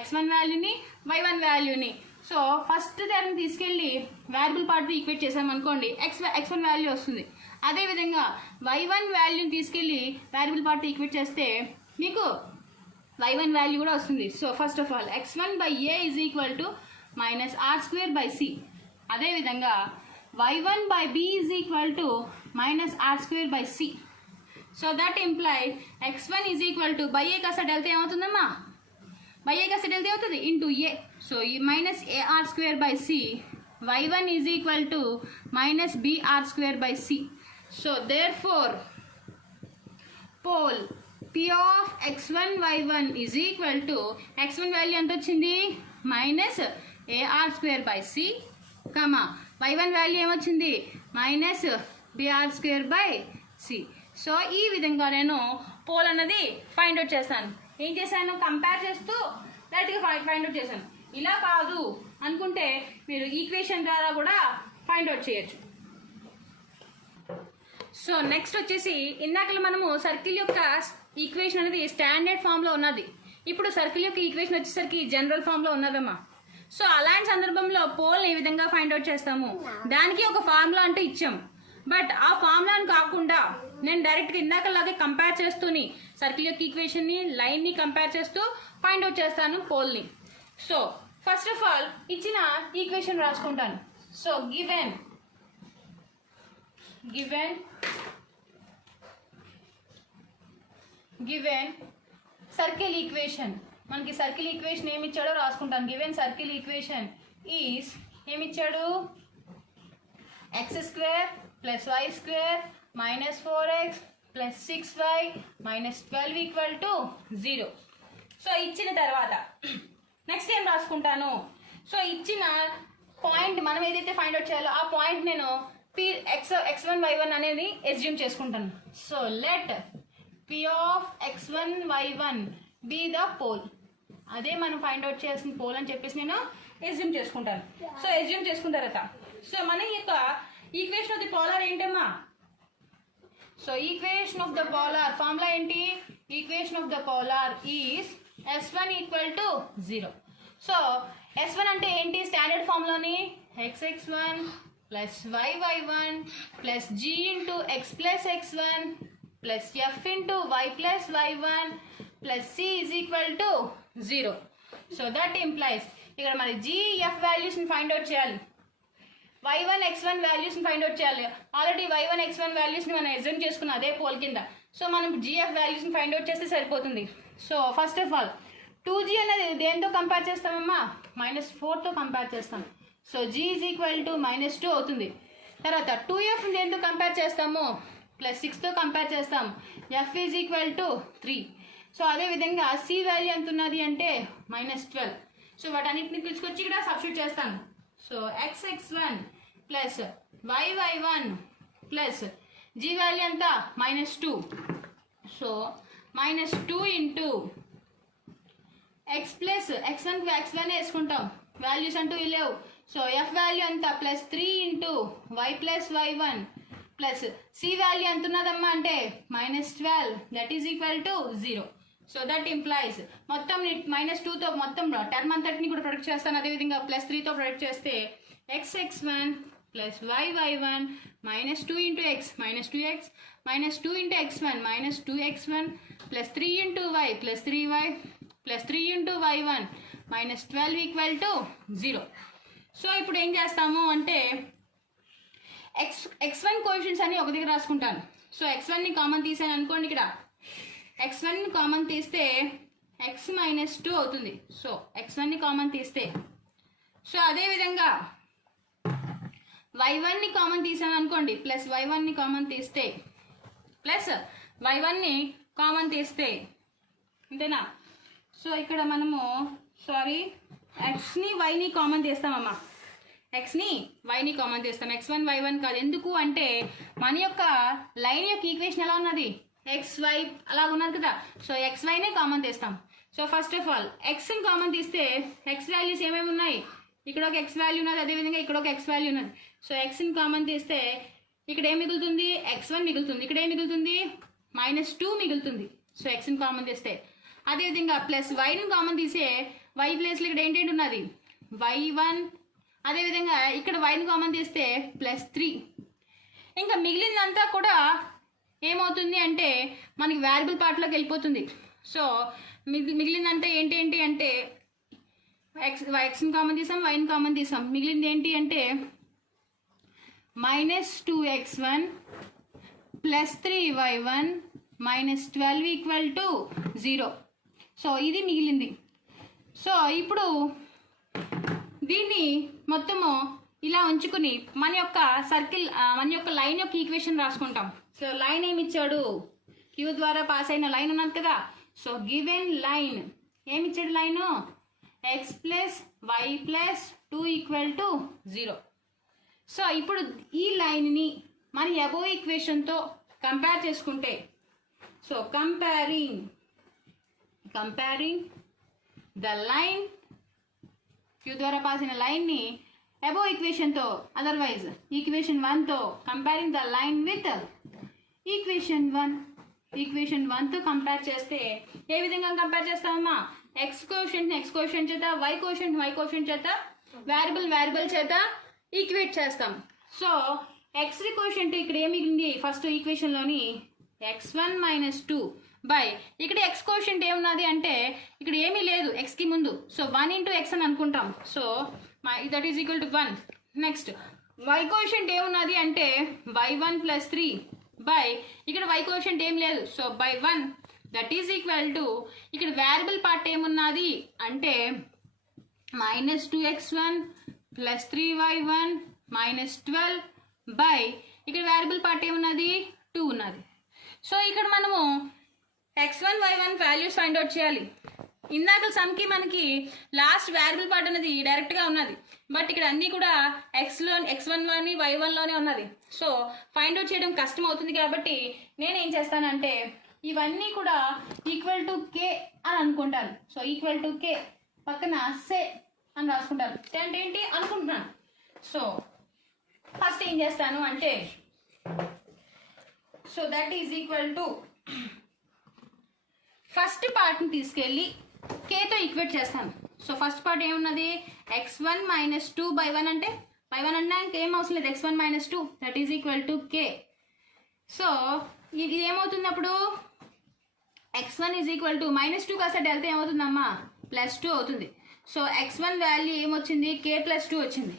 X1 వాల్యూని Y1 వాల్యూని. సో సో ఫస్ట్ టర్మ్ తీసుకెళ్ళి వేరియబుల్ పార్ట్ని ఈక్వేట్ చేసామనుకోండి x1 వాల్యూ వస్తుంది. అదేవిధంగా y1 వాల్యూని తీసుకెళ్ళి వేరియబుల్ పార్ట్ ఈక్వేట్ చేస్తే మీకు y1 వాల్యూ కూడా వస్తుంది. So first of all x1/a is equal to -r²/c. అదేవిధంగా y1/b is equal to -r²/c. So that implies x1 is equal to by A కాస్త వెళ్తే ఏమవుతుందమ్మా, బై ఏ కాస్త వెళ్తే అవుతుంది ఇంటూ ఏ. సో ఈ -ar²/c, y1 is equal to -br²/c. So therefore pole p of x1 y1 is equal to x1 value ఎంత వచ్చింది -ar²/c, y1 వాల్యూ ఏమొచ్చింది -br²/c. సో ఈ విధంగా నేను పోల్ అన్నది ఫైండ్ అవుట్ చేస్తాను. ఏం చేశాను, కంపేర్ చేస్తూ డైరెక్ట్గా ఫైండ్ అవుట్ చేశాను. ఇలా కాదు అనుకుంటే మీరు ఈక్వేషన్ ద్వారా కూడా ఫైండ్ అవుట్ చేయొచ్చు. సో నెక్స్ట్ వచ్చేసి ఇందాక మనము సర్కిల్ యొక్క ఈక్వేషన్ అనేది స్టాండర్డ్ ఫామ్లో ఉన్నది. ఇప్పుడు సర్కిల్ యొక్క ఈక్వేషన్ వచ్చేసరికి జనరల్ ఫామ్లో ఉన్నదమ్మా. సో అలాంటి సందర్భంలో పోల్ని ఏ విధంగా ఫైండ్ అవుట్ చేస్తాము, దానికి ఒక ఫార్ములా అంటూ ఇచ్చాము. బట్ ఆ ఫార్ములాని కాకుండా నేను డైరెక్ట్గా ఇందాకలాగే కంపేర్ చేస్తూని సర్కిల్ యొక్క ఈక్వేషన్ని లైన్ని కంపేర్ చేస్తూ ఫైండ్ అవుట్ చేస్తాను పోల్ని. సో ఫస్ట్ ఆఫ్ ఆల్ ఇచ్చిన ఈక్వేషన్ రాసుకుంటాను. సో గివెన్ సర్కిల్ ఈక్వేషన్, మనకి సర్కిల్ ఈక్వేషన్ ఏమి ఇచ్చాడో రాసుకుంటాను. గివెన్ సర్కిల్ ఈక్వేషన్ ఈజ్ ఏమిచ్చాడు, x² + y² - 4x + 6y - 12 = 0. So ఇచ్చిన తర్వాత నెక్స్ట్ ఏం రాసుకుంటాను, సో ఇచ్చిన పాయింట్ మనం ఏదైతే ఫైండ్ అవుట్ చేయాలో ఆ పాయింట్ నేను x1 y1 అనేది ఎస్యూమ్ చేసుకుంటాను. So let p of x1 y1 be the pole. అదే మనం ఫైండ్ అవుట్ చేయాల్సిన పోల్ అని చెప్పేసి నేను ఎస్యూమ్ చేసుకుంటాను. సో ఎస్యూమ్ చేసుకున్న తర్వాత సో మన యొక్క ఈక్వేషన్ ఆఫ్ ది పోలార్ ఏంటమ్మా, so equation of the polar formula ఏంటి, equation of the polar is s1 = 0. So s1 అంటే ఏంటి, స్టాండర్డ్ ఫామ్లోని xx1 + yy1 + g × x + x1 + f × y + y1 + c = 0. So that implies ఇక్కడ మరి g f వాల్యూస్ని ఫైండ్ అవుట్ చేయాలి, y1 x1 వాల్యూస్ని ఫైండ్ అవుట్ చేయాలి. ఆల్రెడీ y1 x1 వాల్యూస్ని మనం ఎగ్జామ్ చేసుకున్నాం అదే పోల్ కింద. సో మనం gf వాల్యూస్ని ఫైండ్ అవుట్ చేస్తే సరిపోతుంది. So first of all 2g అనేది దేంతో కంపేర్ చేస్తామమ్మా, -4తో కంపేర్ చేస్తాం. సో g = -2 అవుతుంది. తర్వాత 2f దేంతో కంపేర్ చేస్తాము, +6తో కంపేర్ చేస్తాం. f = 3. సో అదేవిధంగా c వాల్యూ ఎంత ఉన్నది అంటే -12. సో వాటన్నిటిని తీసుకొచ్చి ఇక్కడ సబ్స్టిట్యూట్ చేస్తాను. So xx1 + yy1 + g value ఎంత -2. సో -2 × x + x1 వేసుకుంటాం, వాల్యూస్ అంటూ లేవు. సో f వాల్యూ ఎంత +3 × y + y1 + c వాల్యూ ఎంత ఉన్నదమ్మా అంటే -12, that is equal to 0. So that implies మొత్తం -2తో మొత్తం టర్మ్ అంతటిని కూడా ప్రొడక్ట్ చేస్తాను. అదేవిధంగా +3తో ప్రొడక్ట్ చేస్తే xx1 + yy1 -2 × x -2x -2 × x1 -2x1 + 3 × y + 3y + 3 × y1 -12 = 0. So ఇప్పుడు ఏం చేస్తాము అంటే x1 కోఎఫిషియెంట్స్ అన్ని ఒక దగ్గర రాసుకుంటాను. సో x1ని కామన్ తీసాను అనుకోండి, ఇక్కడ x1ని కామన్ తీస్తే x - 2 అవుతుంది. సో x1ని కామన్ తీస్తే, సో అదేవిధంగా y1ని కామన్ తీసాను అనుకోండి, +y1ని కామన్ తీస్తే +y1ని కామన్ తీస్తే అంతేనా. సో ఇక్కడ మనము xని yని కామన్ తీస్తామమ్మా, xని yని కామన్ తీస్తాం, x1 y1 కాదు. ఎందుకు అంటే మన యొక్క లైన్ యొక్క ఈక్వేషన్ ఎలా ఉన్నది, xy అలా ఉన్నది కదా. సో xyనే కామన్ తీస్తాం. సో ఫస్ట్ ఆఫ్ ఆల్ xని కామన్ తీస్తే x వాల్యూస్ ఏమేమి ఉన్నాయి, ఇక్కడ ఒక x వాల్యూ ఉన్నది, అదేవిధంగా ఇక్కడ ఒక x వాల్యూ ఉన్నది. సో xని కామన్ తీస్తే ఇక్కడ ఏం మిగులుతుంది, x1 మిగులుతుంది. ఇక్కడ ఏం మిగులుతుంది, -2 మిగులుతుంది. సో xని కామన్ తీస్తే అదేవిధంగా +yని కామన్ తీసే y ప్లేస్లో ఇక్కడ ఏంటంటే ఉన్నది y1, అదేవిధంగా ఇక్కడ వైని కామన్ తీస్తే +3. ఇంకా మిగిలిందంతా కూడా ఏమవుతుంది అంటే మనకి వేరియబుల్ పార్ట్లోకి వెళ్ళిపోతుంది. సో మిగిలిందంతా ఏంటి అంటే ఎక్స్ని కామన్ తీసాం, వైని కామన్ తీసాం. మిగిలింది ఏంటి అంటే -2x1 + 3y1 -12 = 0. సో ఇది మిగిలింది. సో ఇప్పుడు దీన్ని మొత్తము ఇలా ఉంచుకుని మన యొక్క సర్కిల్, మన యొక్క లైన్ యొక్క ఈక్వేషన్ రాసుకుంటాం. సో లైన్ ఏమి ఇచ్చాడు, క్యూ ద్వారా పాస్ అయిన లైన్ ఉన్నది కదా. సో గివెన్ లైన్ ఏమి ఇచ్చాడు, లైను x + y + 2 = 0. సో ఇప్పుడు ఈ లైన్ని మన అబోవ్ ఈక్వేషన్తో కంపేర్ చేసుకుంటే, so comparing the line, Q ద్వారా పాస్ అయిన లైన్ని అబోవ్ ఈక్వేషన్తో, అదర్వైజ్ ఈక్వేషన్ 1తో comparing the line with equation 1తో కంపేర్ చేస్తే ఏ విధంగా కంపేర్ చేస్తామమ్మా, ఎక్స్ కోషెంట్ చేత, వై కోషెంట్ చేత, వేరియబుల్ చేత ఈక్వేట్ చేస్తాం. సో ఎక్స్ కోషెంట్ ఇక్కడ ఏమి మిగిలింది, ఫస్ట్ ఈక్వేషన్లోని x1 - 2 బై ఇక్కడ ఎక్స్ కోషెంట్ ఏమున్నది అంటే ఇక్కడ ఏమీ లేదు ఎక్స్కి ముందు. సో 1 × x అని అనుకుంటాం. So that is equal to 1. Next y quotient ఏమున్నది అంటే y1 + 3 బై ఇక్కడ వై కోషెంట్ ఏం లేదు. So by 1 that is equal to ఇక్కడ వేరియబుల్ పార్ట్ ఏమున్నది అంటే -2x1 + 3y1 -12 బై ఇక్కడ వేరియబుల్ పార్ట్ ఏమున్నది 2 ఉన్నది. సో ఇక్కడ మనము x1 y1 values find out చేయాలి. ఇందాక సమ్కి మనకి లాస్ట్ వేరియబుల్ పార్ట్ అనేది డైరెక్ట్గా ఉన్నది, బట్ ఇక్కడ అన్నీ కూడా x1లోని y1లోనే ఉన్నది. సో ఫైండ్ అవుట్ చేయడం కష్టం అవుతుంది కాబట్టి నేనేం చేస్తానంటే ఇవన్నీ కూడా ఈక్వల్ టు k అని అనుకుంటాను. సో ఈక్వల్ టు k పక్కన సే అని రాసుకుంటాను. సే అంటే ఏంటి అనుకుంటున్నాను. సో ఫస్ట్ ఏం చేస్తాను అంటే, so that is equal to first పార్ట్ని తీసుకెళ్ళి కేతో ఈక్వేట్ చేస్తాను. సో ఫస్ట్ పార్ట్ ఏమున్నది x1 - 2/1 అంటే y1 అన్నా ఇంకేం అవసరం లేదు, x1 - 2 that is equal to k. So ఇది ఏమవుతుంది అప్పుడు x1 ఈజ్ ఈక్వల్ టు -2 కాస్త వెళ్తే ఏమవుతుందమ్మా +2 అవుతుంది. సో x1 వాల్యూ ఏమొచ్చింది k + 2 వచ్చింది.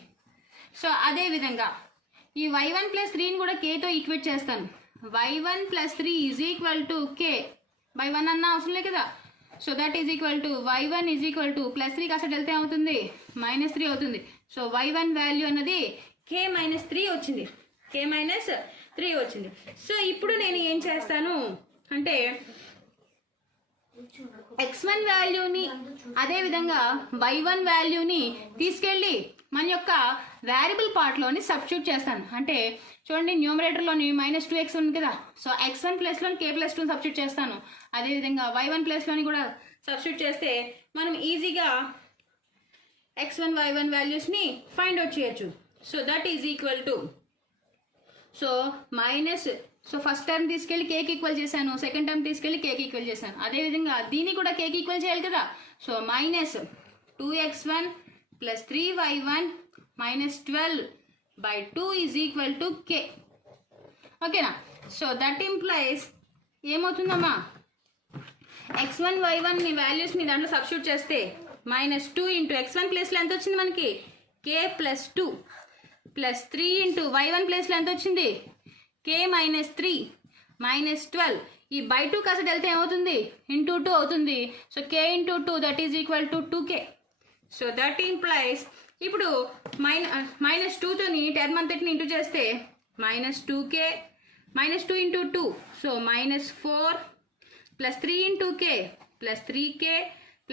సో అదేవిధంగా ఈ y1 + 3ని కూడా kతో ఈక్వేట్ చేస్తాను. y1 + 3 is equal to k by 1 అన్న అవసరం లేదు కదా. So that is equal to y1 is equal to +3 కాస్త వెళ్తే ఏమవుతుంది -3 అవుతుంది. సో y1 వాల్యూ అన్నది k - 3 వచ్చింది, k - 3 వచ్చింది. సో ఇప్పుడు నేను ఏం చేస్తాను అంటే x1 వాల్యూని అదేవిధంగా y1 వాల్యూని తీసుకెళ్ళి మన యొక్క వేరియబుల్ పార్ట్లోని సబ్స్టిట్యూట్ చేస్తాను. అంటే చూడండి న్యూమరేటర్లోని -2x ఉంది కదా. సో x1 ప్లస్లోని k + 2 సబ్స్టిట్యూట్ చేస్తాను. అదేవిధంగా y1 ప్లస్లోని కూడా సబ్స్టిట్యూట్ చేస్తే మనం ఈజీగా x1 y1 వాల్యూస్ని ఫైండ్ అవుట్ చేయొచ్చు. So that is equal to so first term తీసుకెళ్ళి కేకి ఈక్వల్ చేశాను, సెకండ్ టర్మ్ తీసుకెళ్ళి కేకి ఈక్వల్ చేశాను. అదేవిధంగా దీన్ని కూడా కేకి ఈక్వల్ చేయాలి కదా. So -2x1 + 3y1 -12/2 is equal to k. ఓకేనా. సో దట్ ఇంప్లైస్ ఏమవుతుందమ్మా x1 y1 ని వాల్యూస్ని దాంట్లో సబ్స్టిట్యూట్ చేస్తే -2 × x1 ప్లేస్లో ఎంత వచ్చింది మనకి k + 2 + 3 × y1 ప్లేస్లో ఎంత వచ్చింది k - 3 -12. ఈ బై 2 కాస్త వెళ్తే ఏమవుతుంది × 2 అవుతుంది. So k × 2 that is equal to 2k. So that implies ఇప్పుడు -2తోని టర్మ్ అంతటిని ఇంటూ చేస్తే -2k -2 × 2 so -4 + 3 × k + 3k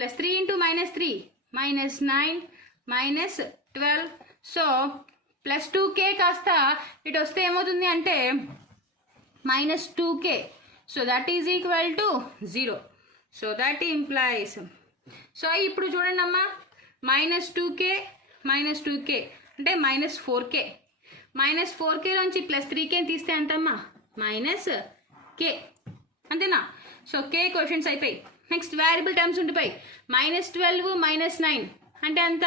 + 3 × -3 -9 -12. So +2k కాస్త ఇటు వస్తే ఏమవుతుంది అంటే -2k. So that is equal to 0. So that implies so ఇప్పుడు చూడండి అమ్మా -2k -2k అంటే -4k. -4k నుంచి +3k తీస్తే అంటమ్మా -k అంతేనా. సో k క్వశ్చన్స్ అయిపోయి. నెక్స్ట్ వేరియబుల్ టర్మ్స్ ఉండిపోయి -12 -9 అంటే అంత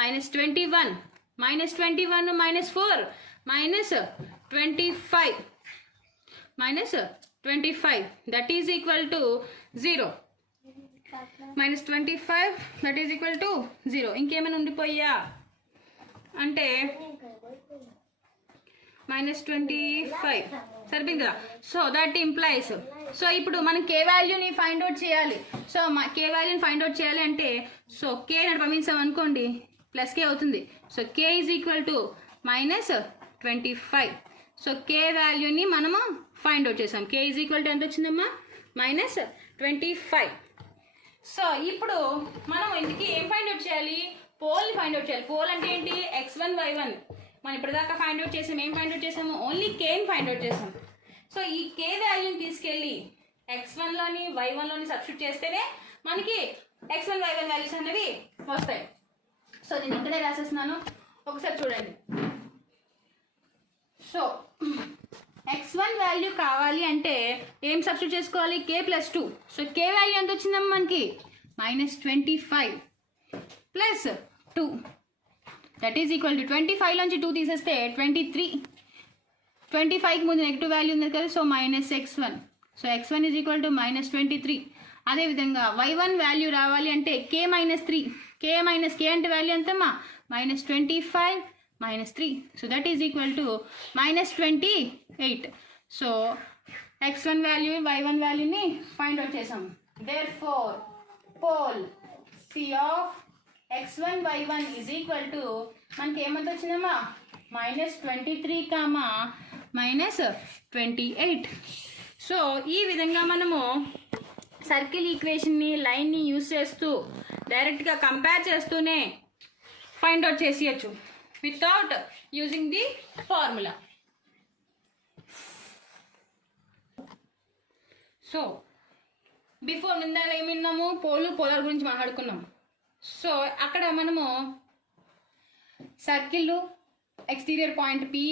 minus 21, minus 21 minus 4, minus 25, minus 25, that is equal to 0. minus 25 that is equal to 0. ఇంకేమైనా ఉండిపోయా అంటే minus 25 సరిపోయింది కదా. సో దట్ ఇంప్లైస్, సో ఇప్పుడు మనం కే వాల్యూని ఫైండ్ అవుట్ చేయాలి. సో కే వాల్యూని ఫైండ్ అవుట్ చేయాలి అంటే సో కే అని పంపించాం అనుకోండి ప్లస్ కే అవుతుంది. So K is equal to minus 25. So K వాల్యూని మనము ఫైండ్ అవుట్ చేసాం. కే ఈజ్ ఈక్వల్ టు ఎంత వచ్చిందమ్మా minus 25. సో ఇప్పుడు మనం ఇందుకు ఏం ఫైండ్ అవుట్ చేయాలి, పోల్ని ఫైండ్ అవుట్ చేయాలి. పోల్ అంటే ఏంటి, x1 y1 మనం ఇప్పటిదాకా ఫైండ్ అవుట్ చేసాం. ఏం ఫైండ్ అవుట్ చేసాము, ఓన్లీ కేని ఫైండ్ అవుట్ చేసాం. సో ఈ కే వాల్యూని తీసుకెళ్ళి x1లోని y1లోని సబ్స్టిట్యూట్ చేస్తేనే మనకి x1 y1 వాల్యూస్ అనేవి వస్తాయి. సో నేను ఇక్కడే రాసేస్తున్నాను, ఒకసారి చూడండి. సో x1 వాల్యూ కావాలి అంటే ఏం సబ్స్టిట్యూట్ చేసుకోవాలి, k + 2. సో k వాల్యూ ఎంత వచ్చిందమ్మా మనకి -25 + 2 దట్ ఈజ్ ఈక్వల్ టు 25 నుంచి 2 తీసేస్తే 23. 25కి ముందు నెగిటివ్ వాల్యూ ఉంది కదా, so -x1. So x1 is equal to -23. అదేవిధంగా y1 వాల్యూ రావాలి అంటే k - 3. k అంటే వాల్యూ ఎంతమ్మా -25 -3. So that is equal to -28. So x1 value y1 వాల్యూని ఫైండ్ అవుట్ చేసాం. Therefore pole P of x1 y1 is equal to మనకి ఏమంత వచ్చిందమ్మా -23, -28. సో ఈ విధంగా మనము సర్కిల్ ఈక్వేషన్ని లైన్ని యూజ్ చేస్తూ డైరెక్ట్గా కంపేర్ చేస్తూనే ఫైండ్ అవుట్ చేసేయచ్చు without using the formula. So before నిందాక ఏమిన్నాము, పోలార్ గురించి మాట్లాడుకున్నాం. సో అక్కడ మనము సర్కిల్ ఎక్స్టీరియర్ పాయింట్ పి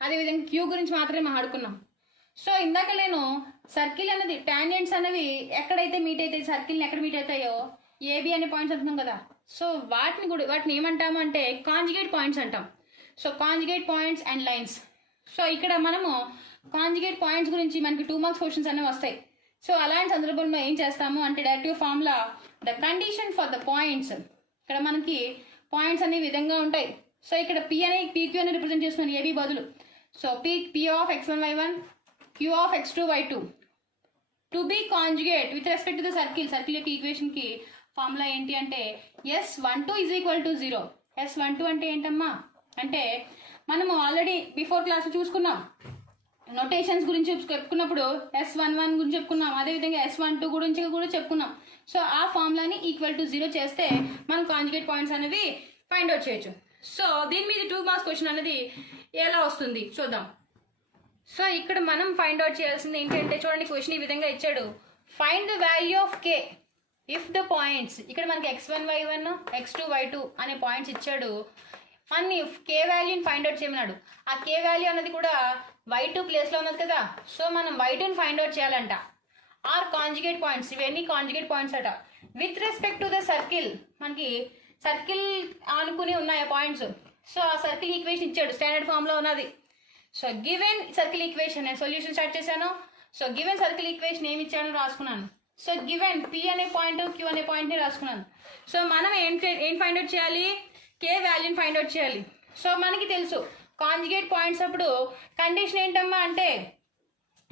అదేవిధంగా క్యూ గురించి మాత్రమే మాట్లాడుకున్నాం. సో ఇందాక నేను సర్కిల్ అనేది టాంజెంట్స్ అనేవి ఎక్కడైతే మీట్ అవుతాయి, సర్కిల్ని ఎక్కడ మీట్ అవుతాయో ఏబి అనే పాయింట్స్ అంటున్నాం కదా. సో వాటిని ఏమంటాము అంటే కాంజుగేట్ పాయింట్స్ అంటాం. So conjugate points and lines. So ఇక్కడ మనము కాంజుగేట్ పాయింట్స్ గురించి మనకి 2 మార్క్స్ క్వశ్చన్స్ అనేవి వస్తాయి. సో అలాంటి సందర్భంలో ఏం చేస్తాము అంటే directive formula the condition for the points. ఇక్కడ మనకి పాయింట్స్ అనే విధంగా ఉంటాయి. సో ఇక్కడ పి అనే పీక్యూ అని రిప్రజెంట్ చేస్తున్నాను ఏబి బదులు. So P of x1 y1 q of x2 y2 to be conjugate with respect to the circle యొక్క ఈక్వేషన్కి ఫార్ములా ఏంటి అంటే S12 is equal to 0. S12 అంటే ఏంటమ్మా అంటే మనము ఆల్రెడీ బిఫోర్ క్లాస్లో చూసుకున్నాం. నోటేషన్స్ గురించి చెప్పుకున్నప్పుడు S11 గురించి చెప్పుకున్నాం, అదేవిధంగా S12 గురించి కూడా చెప్పుకున్నాం. సో ఆ ఫార్ములాని ఈక్వల్ టు 0 చేస్తే మనం కాంజుగేట్ పాయింట్స్ అనేవి ఫైండ్ అవుట్ చేయొచ్చు. సో దీని మీద 2 మార్క్స్ క్వశ్చన్ అనేది ఎలా వస్తుంది చూద్దాం. సో ఇక్కడ మనం ఫైండ్ అవుట్ చేయాల్సింది ఏంటంటే చూడండి, క్వశ్చన్ ఈ విధంగా ఇచ్చాడు. Find the value of K if the points. ఇక్కడ మనకి x1 y1 x2 y2 అనే పాయింట్స్ ఇచ్చాడు. అన్ని కే వాల్యూని ఫైండ్ అవుట్ చేయమన్నాడు. ఆ కే వాల్యూ అన్నది కూడా y2 ప్లేస్లో ఉన్నది కదా. సో మనం y2ని ఫైండ్ అవుట్ చేయాలంట. ఆర్ కాంజుగేట్ పాయింట్స్, ఇవన్నీ కాంజుగేట్ పాయింట్స్ అట. With respect to the circle, మనకి సర్కిల్ ఆనుకుని ఉన్నాయి ఆ పాయింట్స్. సో ఆ సర్కిల్ ఈక్వేషన్ ఇచ్చాడు, స్టాండర్డ్ ఫామ్లో ఉన్నది. సో గివెన్ సర్కిల్ ఈక్వేషన్ నేను సొల్యూషన్ స్టార్ట్ చేశాను. సో గివెన్ సర్కిల్ ఈక్వేషన్ ఏమి ఇచ్చాడో రాసుకున్నాను. సో గివెన్ పి అనే పాయింట్ క్యూ అనే పాయింట్ని రాసుకున్నాను. సో మనం ఏం ఫైండ్ అవుట్ చేయాలి, కే వాల్యూని ఫైండ్ అవుట్ చేయాలి. సో మనకి తెలుసు కాంజుగేట్ పాయింట్స్ అప్పుడు కండిషన్ ఏంటమ్మా అంటే,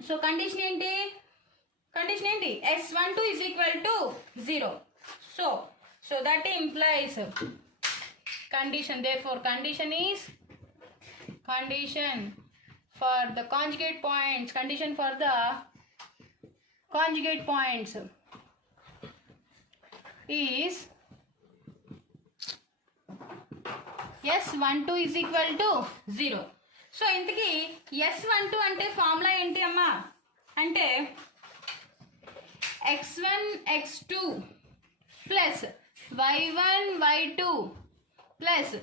సో కండిషన్ ఏంటి S12 is equal to 0. So that implies condition. Therefore condition is condition for the conjugate points is S12 is equal to 0. So ఇంతకీ S12 అంటే ఫార్ములా ఏంటి అమ్మా అంటే x1 x2 plus y1 y2 plus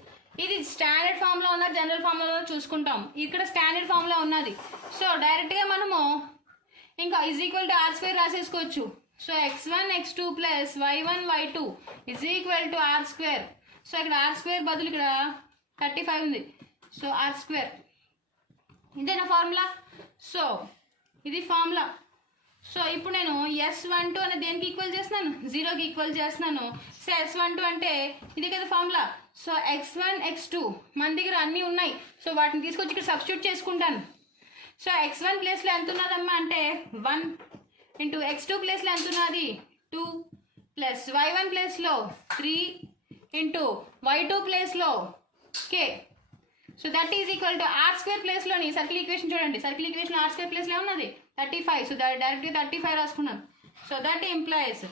ఇది స్టాండర్డ్ ఫార్ములా ఉన్నది, జనరల్ ఫార్ములా చూసుకుంటాం. ఇక్కడ స్టాండర్డ్ ఫార్ములా ఉన్నది. సో డైరెక్ట్గా మనము ఇంకా ఈజ్ ఈక్వల్ టు r² రాసేసుకోవచ్చు. So x1 x2 plus y1 y2 is equal to r². So ఇక్కడ ఆర్ స్క్వేర్ బదులు ఇక్కడ 35 ఉంది. సో ఆర్ స్క్వేర్ ఇదేనా ఫార్ములా. సో ఇది ఫార్ములా. సో ఇప్పుడు నేను S12 అనేది దేనికి ఈక్వల్ చేస్తున్నాను, 0కి ఈక్వల్ చేస్తున్నాను. సో S12 అంటే ఇది కదా ఫార్ములా. సో x1 x2 మన దగ్గర అన్నీ ఉన్నాయి. సో వాటిని తీసుకొచ్చి ఇక్కడ సబ్స్టిట్యూట్ చేసుకుంటాను. సో x1 ప్లేస్లో ఎంత ఉన్నదమ్మా అంటే 1 ఇంటూ x2 ప్లేస్లో ఎంత ఉన్నది 2 ప్లస్ y1 ప్లేస్లో 3 ఇంటూ y2 ప్లేస్లో k. So that is equal to are square ప్లేస్లోని సర్కిల్ ఈక్వేషన్ చూడండి. సర్కిల్ ఈక్వేషన్ ఆర్ స్క్వేర్ ప్లేస్లో ఉన్నది 35. సో డైరెక్ట్గా 35 రాసుకున్నాను. So that implies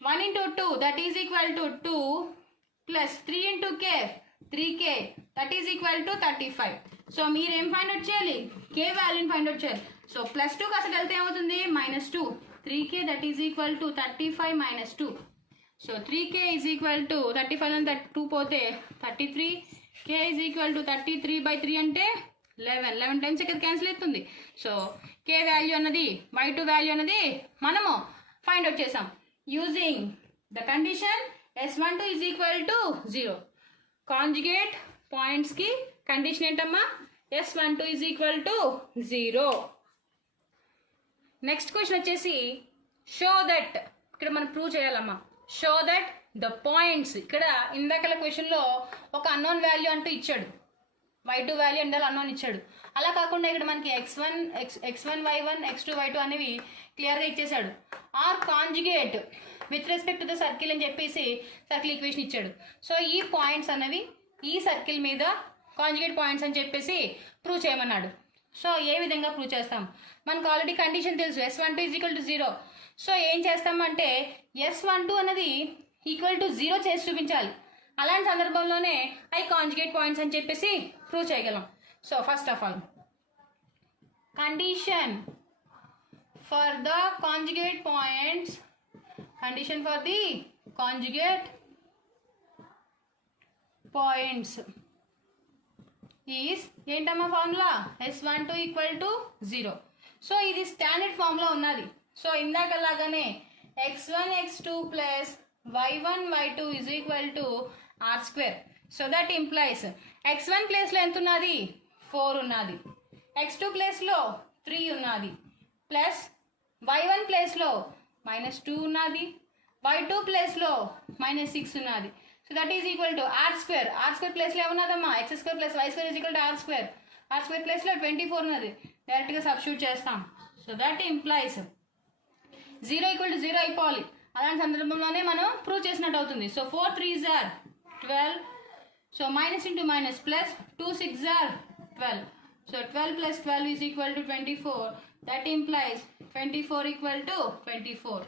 1 into 2 that is equal to 2 plus 3 into k 3k that is equal to 35. So మీరు ఏం ఫైండ్ అవుట్ చేయాలి, k వాల్యూని ఫైండ్ అవుట్ చేయాలి. సో ప్లస్ 2 కాస్త వెళ్తే ఏమవుతుంది -2 3k that is equal to 35 - 2. So 3k is equal to 35 అని 2 పోతే 33, k ఈజ్ ఈక్వల్ టు 33/3 అంటే 11 టైమ్స్ ఇక్కడ క్యాన్సిల్ అవుతుంది. సో k వాల్యూ అన్నది y2 వాల్యూ అన్నది మనము ఫైండ్ అవుట్ చేసాం using the condition S12 is equal to 0. Conjugate పాయింట్స్కి కండిషన్ ఏంటమ్మా, S12 is equal to 0. Next question వచ్చేసి షో దట్, ఇక్కడ మనం ప్రూవ్ చేయాలమ్మా. షో దట్ ద పాయింట్స్, ఇక్కడ ఇందాకల క్వశ్చన్లో ఒక అన్నోన్ వాల్యూ అంటూ ఇచ్చాడు, y2 వాల్యూ అంటే అన్నోన్ ఇచ్చాడు. అలా కాకుండా ఇక్కడ మనకి x1 y1 x2 y2 అనేవి క్లియర్గా ఇచ్చేసాడు. Are conjugate with respect to the circle అని చెప్పేసి సర్కిల్ ఈక్వేషన్ ఇచ్చాడు. సో ఈ పాయింట్స్ అనేవి ఈ సర్కిల్ మీద కాంజుగేట్ పాయింట్స్ అని చెప్పేసి ప్రూవ్ చేయమన్నాడు. సో ఏ విధంగా ప్రూవ్ చేస్తాం, మనకు ఆల్రెడీ కండిషన్ తెలుసు S12 is equal to 0. So ఏం చేస్తామంటే S12 అనేది ఈక్వల్ టు 0 చేసి చూపించాలి. అలాంటి సందర్భంలోనే ఐ కాంజుగేట్ పాయింట్స్ అని చెప్పేసి ప్రూవ్ చేయగలం. So first of all condition for the conjugate points, condition for the conjugate points is ఏంటమ్మా formula, S12 equal to 0. So ఇది స్టాండర్డ్ ఫార్ములా ఉన్నది. సో ఇందాకలాగానే x1 x2 plus y1 y2 is equal to are square. So that implies x1 ప్లేస్లో ఎంత ఉన్నది 4 ఉన్నది, x2 ప్లేస్లో 3 ఉన్నది, ప్లస్ y1 ప్లేస్లో -2 ఉన్నది, y2 ప్లేస్లో -6 ఉన్నది. So that is equal to are square. R square ప్లేస్లో ఏమన్నదమ్మా x square plus y square is equal to are square. R square ప్లేస్లో 24 ఉన్నది, డైరెక్ట్గా సబ్స్టిట్యూట్ చేస్తాం. So that implies 0 equal to 0 అయిపోవాలి. అలాంటి సందర్భంలోనే మనం ప్రూవ్ చేసినట్టు అవుతుంది. So 4 3s are 12. So minus into minus plus 2 6s are 12. So 12 plus 12 is equal to 24. That implies 24 equal to 24.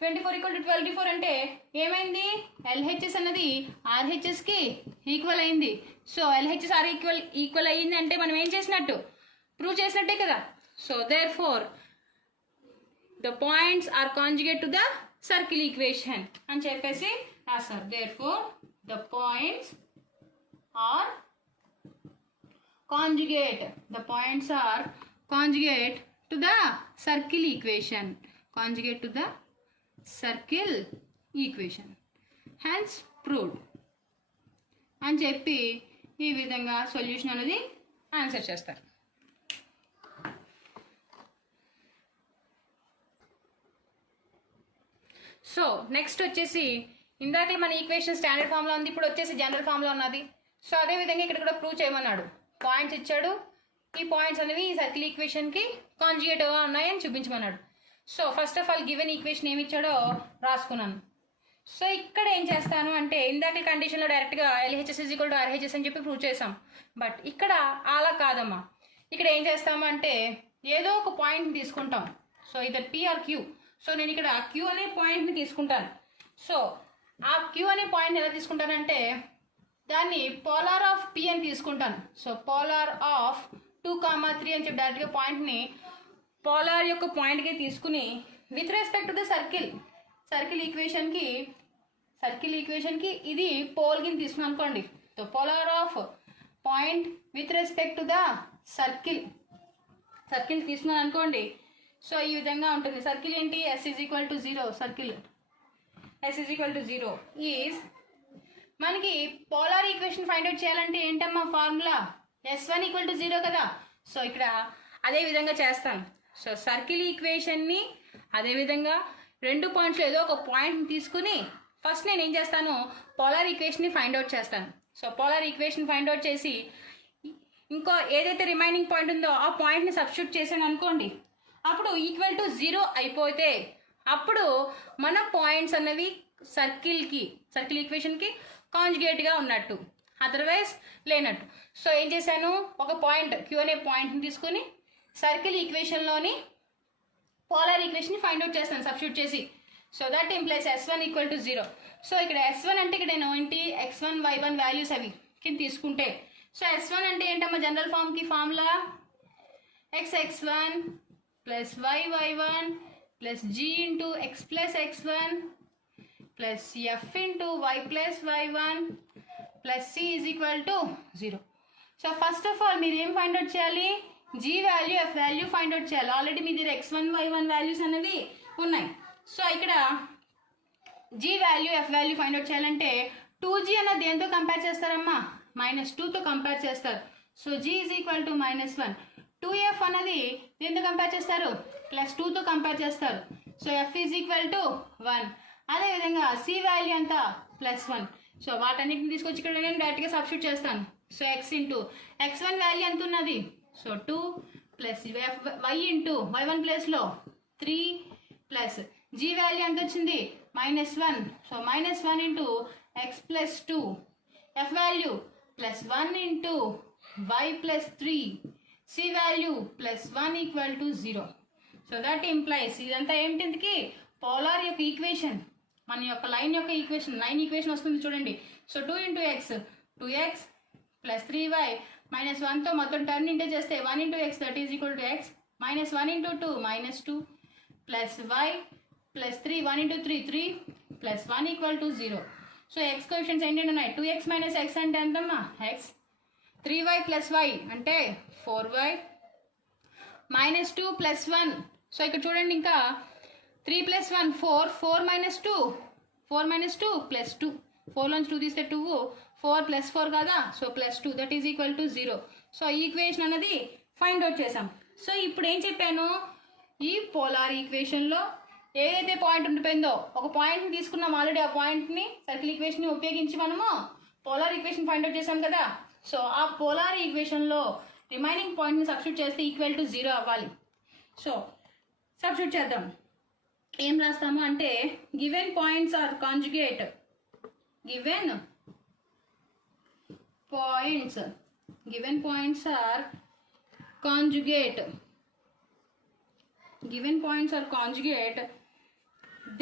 24 equal to 24 అంటే ఏమైంది, ఎల్హెచ్ఎస్ అన్నది ఆర్హెచ్ఎస్కి ఈక్వల్ అయింది. సో ఎల్హెచ్ఎస్ ఆర్ ఈక్వల్ అయ్యింది అంటే మనం ఏం చేసినట్టు, ప్రూవ్ చేసినట్టే కదా. So therefore the points are conjugate to the circle equation అని చెప్పేసి రాస్తారు. Therefore the points are conjugate, the points are conjugate to the circle equation, conjugate to the circle equation, hence proved అని చెప్పి ఈ విధంగా సొల్యూషన్ అనేది ఆన్సర్ చేస్తారు. సో నెక్స్ట్ వచ్చేసి ఇందాక మన ఈక్వేషన్ స్టాండర్డ్ ఫామ్లో ఉంది, ఇప్పుడు వచ్చేసి జనరల్ ఫామ్లో ఉన్నది. సో అదేవిధంగా ఇక్కడ కూడా ప్రూవ్ చేయమన్నాడు. పాయింట్స్ ఇచ్చాడు, ఈ పాయింట్స్ అనేవి ఈ సర్కిల్ ఈక్వేషన్కి కాంజుగేట్గా ఉన్నాయని చూపించమన్నాడు. So first of all given equation ఏమి ఇచ్చాడో రాసుకున్నాను. సో ఇక్కడ ఏం చేస్తాను అంటే ఇందాక కండిషన్లో డైరెక్ట్గా LHS is equal to RHS అని చెప్పి ప్రూవ్ చేసాం. బట్ ఇక్కడ అలా కాదమ్మా. ఇక్కడ ఏం చేస్తామంటే ఏదో ఒక పాయింట్ని తీసుకుంటాం. So either P or Q. So నేను ఇక్కడ క్యూ అనే పాయింట్ని తీసుకుంటాను. సో ఆ క్యూ అనే పాయింట్ ఎలా తీసుకుంటానంటే దాన్ని పోలార్ ఆఫ్ పి అని తీసుకుంటాను. సో పోలార్ ఆఫ్ 2, 3 అని చెప్పి డైరెక్ట్గా పాయింట్ని పోలార్ యొక్క పాయింట్కి తీసుకుని with respect to the circle ఈక్వేషన్కి ఇది పోల్కి తీసుకున్నాను అనుకోండి. So polar of point with respect to the circle తీసుకున్నాను అనుకోండి. సో ఈ విధంగా ఉంటుంది. సర్కిల్ ఏంటి, S is equal to 0. Circle s is equal to 0 is మనకి పోలార్ ఈక్వేషన్ ఫైండ్ అవుట్ చేయాలంటే ఏంటమ్మా ఫార్ములా s1 ఈక్వల్ టు 0 కదా. సో ఇక్కడ అదే విధంగా చేస్తాం. సో సర్కిల్ ఈక్వేషన్ని అదేవిధంగా 2 పాయింట్స్లో ఏదో ఒక పాయింట్ని తీసుకుని ఫస్ట్ నేను ఏం చేస్తాను, పోలార్ ఈక్వేషన్ని ఫైండ్ అవుట్ చేస్తాను. So polar equation find out చేసి ఇంకో ఏదైతే రిమైనింగ్ పాయింట్ ఉందో ఆ పాయింట్ని సబ్స్టిట్యూట్ చేశాను అనుకోండి, అప్పుడు ఈక్వల్ టు 0 అయిపోతే అప్పుడు మన పాయింట్స్ అన్నవి సర్కిల్ ఈక్వేషన్కి కాంజుగేట్గా ఉన్నట్టు, అదర్వైజ్ లేనట్టు. సో ఏం చేశాను, ఒక పాయింట్ క్యూ అనే పాయింట్ని తీసుకుని సర్కిల్ ఈక్వేషన్లోని పోలార్ ఈక్వేషన్ని ఫైండ్ అవుట్ చేస్తాను సబ్స్టిట్యూట్ చేసి. So that implies s1 equal to 0. So ఇక్కడ s1 అంటే ఇక్కడ నేను ఏంటి x1 y1 వాల్యూస్ అవి కింద తీసుకుంటే, సో s1 అంటే ఏంటమ్మా జనరల్ ఫామ్కి formula xx1 plus yy1 plus g into x plus x1 plus f into y plus y1 plus c is equal to 0. So first of all మీరు ఏం ఫైండ్ అవుట్ చేయాలి, g value f value find out చేయాలి. ఆల్రెడీ మీ దగ్గర x1 y1 వాల్యూస్ అనేవి ఉన్నాయి. సో ఇక్కడ g value f value find out చేయాలంటే 2g అన్నది దేంతో కంపేర్ చేస్తారమ్మా, -2తో కంపేర్ చేస్తారు. So g is equal to -1. 2f అన్నది దేంతో కంపేర్ చేస్తారు, +2తో కంపేర్ చేస్తారు. So f is equal to 1. అదేవిధంగా c వాల్యూ అంతా +1. సో వాటన్నిటిని తీసుకొచ్చి ఇక్కడ నేను డైరెక్ట్గా సబ్స్టిట్యూట్ చేస్తాను. So x into x1 value ఎంత ఉన్నది, so 2 plus y into y1 ప్లేస్లో 3 ప్లస్ g వాల్యూ ఎంత వచ్చింది -1. So -1 into x plus 2, f value +1 into y plus 3, c value +1 equal to 0. So that implies ఇదంతా ఏంటికి పోలార్ యొక్క ఈక్వేషన్, మన యొక్క లైన్ యొక్క ఈక్వేషన్, లైన్ ఈక్వేషన్ వస్తుంది చూడండి. So 2 into x 2x plus 3y -1తో మొత్తం టర్న్ ఇంటూ చేస్తే 1 into x that is equal to x -1 into 2 -2 plus y plus 3 1 into 3 3 plus 1 equal to 0. So X coefficients ఏంటంటే ఉన్నాయి, 2x మైనస్ x అంటే ఎంతమ్మా x, 3y ప్లస్ y అంటే 4y -2 ప్లస్ 1. సో ఇక్కడ చూడండి ఇంకా 3 ప్లస్ 1 4 4 మైనస్ 2 ప్లస్ 2, 4లోంచి 2 తీస్తే 2, 4 ప్లస్ 4 కదా, so +2 that is equal to 0. So equation అనేది ఫైండ్ అవుట్ చేసాం. సో ఇప్పుడు ఏం చెప్పాను, ఈ పోలార్ ఈక్వేషన్లో ఏదైతే పాయింట్ ఉండిపోయిందో ఒక పాయింట్ని తీసుకున్నాం ఆల్రెడీ, ఆ పాయింట్ని సర్కిల్ ఈక్వేషన్ని ఉపయోగించి మనము పోలార్ ఈక్వేషన్ ఫైండ్ అవుట్ చేసాం కదా. సో ఆ పోలార్ ఈక్వేషన్లో రిమైనింగ్ పాయింట్ని సబ్స్టిట్యూట్ చేస్తే ఈక్వల్ టు 0 అవ్వాలి. సో సబ్స్టిట్యూట్ చేద్దాం. ఏం రాస్తాము అంటే given points are conjugate, given points are conjugate,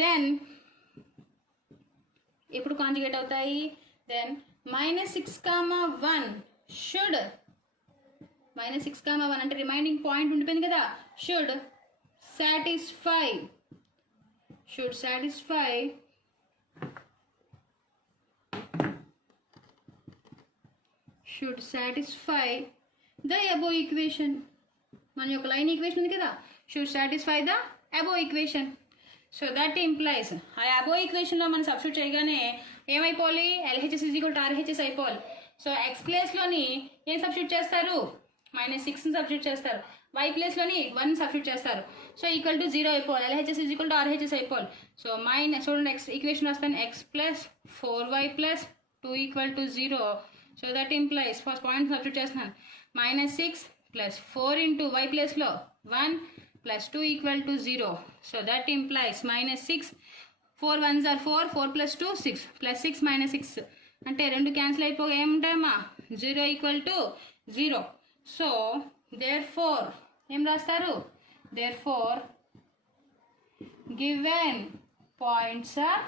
then ఎప్పుడు కాంజుగేట్ అవుతాయి, దెన్ -6,1 షుడ్ -6,1 అంటే రిమైనింగ్ పాయింట్ ఉండిపోయింది కదా, should satisfy the above equation. మన యొక్క లైన్ ఈక్వేషన్ ఉంది కదా, should satisfy the above equation. So that implies ఆ అబోవ్ ఈక్వేషన్లో మనం సబ్స్టిట్యూట్ చేయగానే ఏమైపోవాలి, LHS is equal to RHS అయిపోవాలి. సో x ప్లేస్లోని ఏం సబ్స్టిట్యూట్ చేస్తారు, -6ని సబ్స్టిట్యూట్ చేస్తారు, y ప్లేస్లోని 1 సబ్స్టిట్యూట్ చేస్తారు. సో ఈక్వల్ టు 0 అయిపోవాలి, LHS is equal to RHS అయిపోవాలి. సో చూడండి x ఈక్వేషన్ వస్తాను, x plus 4y plus 2 equal to 0. So that implies first point substitute చేస్తున్నాను, -6 ప్లస్ 4 ఇంటూ y ప్లేస్లో 1 plus 2 equal to 0. So that implies -6 4 1s are 4 4 plus 2 6 plus 6 -6 అంటే 2 క్యాన్సిల్ అయిపోయి ఏముంటాయమ్మా 0 ఈక్వల్ టు 0. సో therefore ఏం రాస్తారు, therefore given points are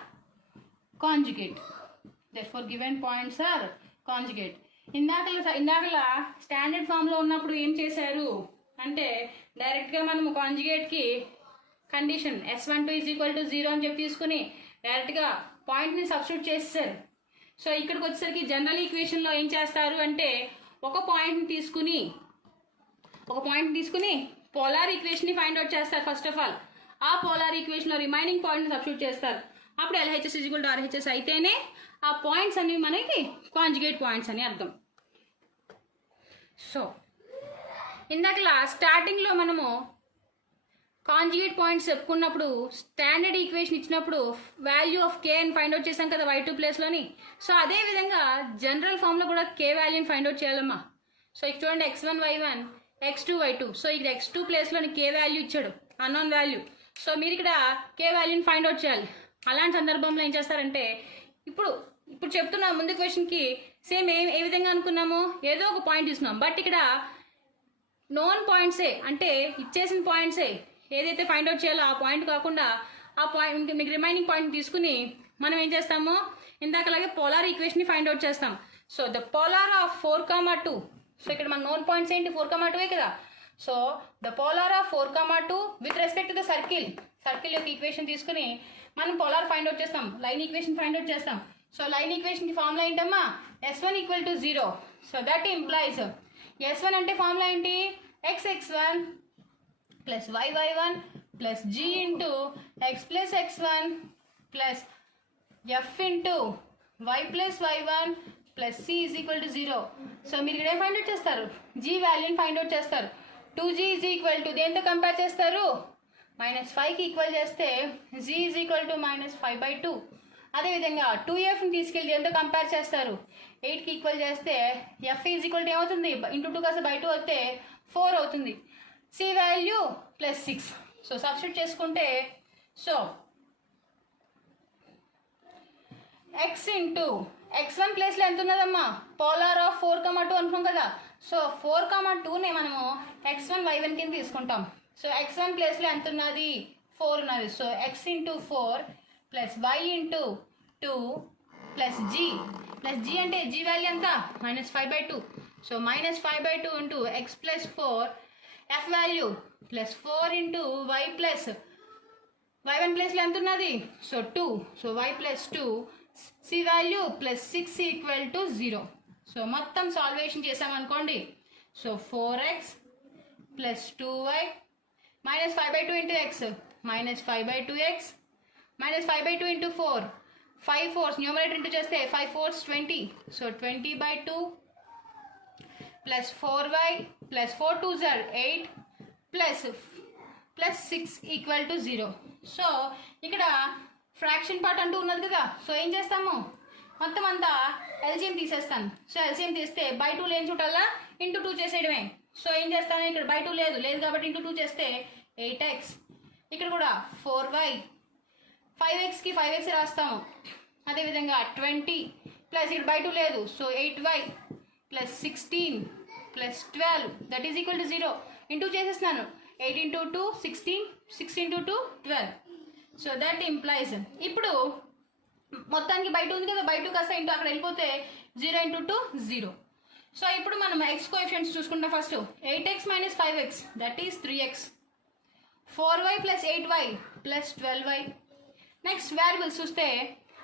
conjugate, ఇందాకలా స్టాండర్డ్ ఫామ్లో ఉన్నప్పుడు ఏం చేశారు అంటే డైరెక్ట్గా మనము కాంజుగేట్కి condition S12 is equal to 0 అని చెప్పి తీసుకుని డైరెక్ట్గా పాయింట్ని సబ్స్టిట్యూట్ చేస్తారు. సో ఇక్కడికి వచ్చేసరికి జనరల్ ఈక్వేషన్లో ఏం చేస్తారు అంటే ఒక పాయింట్ని తీసుకుని పోలార్ ఈక్వేషన్ని ఫైండ్ అవుట్ చేస్తారు. ఫస్ట్ ఆఫ్ ఆల్ ఆ పోలార్ ఈక్వేషన్లో రిమైనింగ్ పాయింట్ని సబ్స్టిట్యూట్ చేస్తారు. అప్పుడు LHS is equal to RHS అయితేనే ఆ పాయింట్స్ అనేవి మనకి కాంజుగేట్ పాయింట్స్ అని అర్థం. సో ఇందాకలా స్టార్టింగ్లో మనము కాంజుగేట్ పాయింట్స్ చెప్పుకున్నప్పుడు స్టాండర్డ్ ఈక్వేషన్ ఇచ్చినప్పుడు వాల్యూ ఆఫ్ కే అని ఫైండ్ అవుట్ చేసాం కదా y2 ప్లేస్లోని. సో అదేవిధంగా జనరల్ ఫామ్లో కూడా కే వాల్యూని ఫైండ్ అవుట్ చేయాలమ్మా. సో ఇక్కడ చూడండి x1 y1 x2 y2. So ఇక్కడ x2 ప్లేస్లోని కే వాల్యూ ఇచ్చాడు, అన్నోన్ వాల్యూ. సో మీరు ఇక్కడ కే వాల్యూని ఫైండ్ అవుట్ చేయాలి. అలాంటి సందర్భంలో ఏం చేస్తారంటే ఇప్పుడు చెప్తున్నా ముందు క్వశ్చన్కి సేమ్ ఏ విధంగా అనుకున్నాము, ఏదో ఒక పాయింట్ తీసుకున్నాం. బట్ ఇక్కడ నోన్ పాయింట్సే, అంటే ఇచ్చేసిన పాయింట్సే ఏదైతే ఫైండ్ అవుట్ చేయాలో ఆ పాయింట్ కాకుండా ఆ పాయింట్ మీకు రిమైనింగ్ పాయింట్ తీసుకుని మనం ఏం చేస్తామో ఇందాకలాగే పోలార్ ఈక్వేషన్ని ఫైండ్ అవుట్ చేస్తాం. So the polar of 4,2. So ఇక్కడ మన నోన్ పాయింట్స్ ఏంటి 4,2 కదా. So the polar of 4,2 with respect to the circle యొక్క ఈక్వేషన్ తీసుకుని మనం పోలార్ ఫైండ్ అవుట్ చేస్తాం, లైన్ ఈక్వేషన్ ఫైండ్ అవుట్ చేస్తాం. సో లైన్ ఈక్వేషన్కి ఫార్ములా ఏంటమ్మా, S1 equal to 0. So that implies S1 అంటే ఫార్ములా ఏంటి, x(x1) plus y(y1) plus g into x plus x1 plus f into y plus y1 plus c is equal to 0. So మీరు ఇక్కడ ఏం ఫైండ్ అవుట్ చేస్తారు, g వాల్యూని ఫైండ్ అవుట్ చేస్తారు. 2g ఈజ్ ఈక్వల్ టు దేంతో కంపేర్ చేస్తారు, -5కి ఈక్వల్ చేస్తే g ఈజ్ ఈక్వల్ టు -5/2. అదేవిధంగా 2fని తీసుకెళ్ళి దేంతో కంపేర్ చేస్తారు, 8కి ఈక్వల్ చేస్తే f ఈజ్ ఈక్వల్ టు ఏమవుతుంది, ఇంటూ 2 కాస్త బై 2 వస్తే 4 అవుతుంది. c value plus 6. So substitute చేసుకుంటే సో x ఇంటూ x1 ప్లేస్లో ఎంత ఉన్నదమ్మా, పోలార్ ఆఫ్ 4,2 అనుకున్నాం కదా. సో 4,2నే మనము x1 y1 కింద తీసుకుంటాం. సో x1 ప్లేస్లో ఎంత ఉన్నది, 4 ఉన్నది. So x into 4 plus y into 2 plus g అంటే g వాల్యూ ఎంత -5/2. So -5/2 into x plus 4, f value plus 4 into y plus y1 ప్లేస్లో ఎంత ఉన్నది, so 2. So y plus 2, c value plus 6 equal to 0. So మొత్తం సాల్వేషన్ చేసామనుకోండి. So 4x plus 2y -5/2 into x -5/2x -5/2 into 4, 5 4s numerator into చేస్తే 5 4s 20. So 20/2 plus 4y plus 4 2s are 8 plus 6 equal to 0. So ఇక్కడ ఫ్రాక్షన్ పార్ట్ అంటూ ఉన్నది కదా. సో ఏం చేస్తాము, మొత్తం అంతా ఎల్సిఎం తీసేస్తాను. సో ఎల్సిఎం తీస్తే బై 2 లేని చూడాలా ఇంటూ 2 చేసేయడమే. సో ఏం చేస్తాను, ఇక్కడ బై 2 లేదు కాబట్టి ఇంటూ 2 చేస్తే 8x. ఇక్కడ కూడా 4y, 5xకి 5x రాస్తాము. అదేవిధంగా 20 ప్లస్ ఇక్కడ బై 2 లేదు. So 8y plus 16 plus 12 that is equal to 0. Into చేసేస్తున్నాను. 8 into 2 16, 6 into 2 12. So that implies ఇప్పుడు మొత్తానికి బై 2 ఉంది కదా, బై 2 కాస్త ఇంటూ అక్కడ వెళ్ళిపోతే 0 ఇంటూ 2 0. సో ఇప్పుడు మనం ఎక్స్ కోఎఫిషియెంట్స్ చూసుకుంటాం. First 8x minus 5x that is 3x, 4y plus 8y plus 12y. Next variables చూస్తే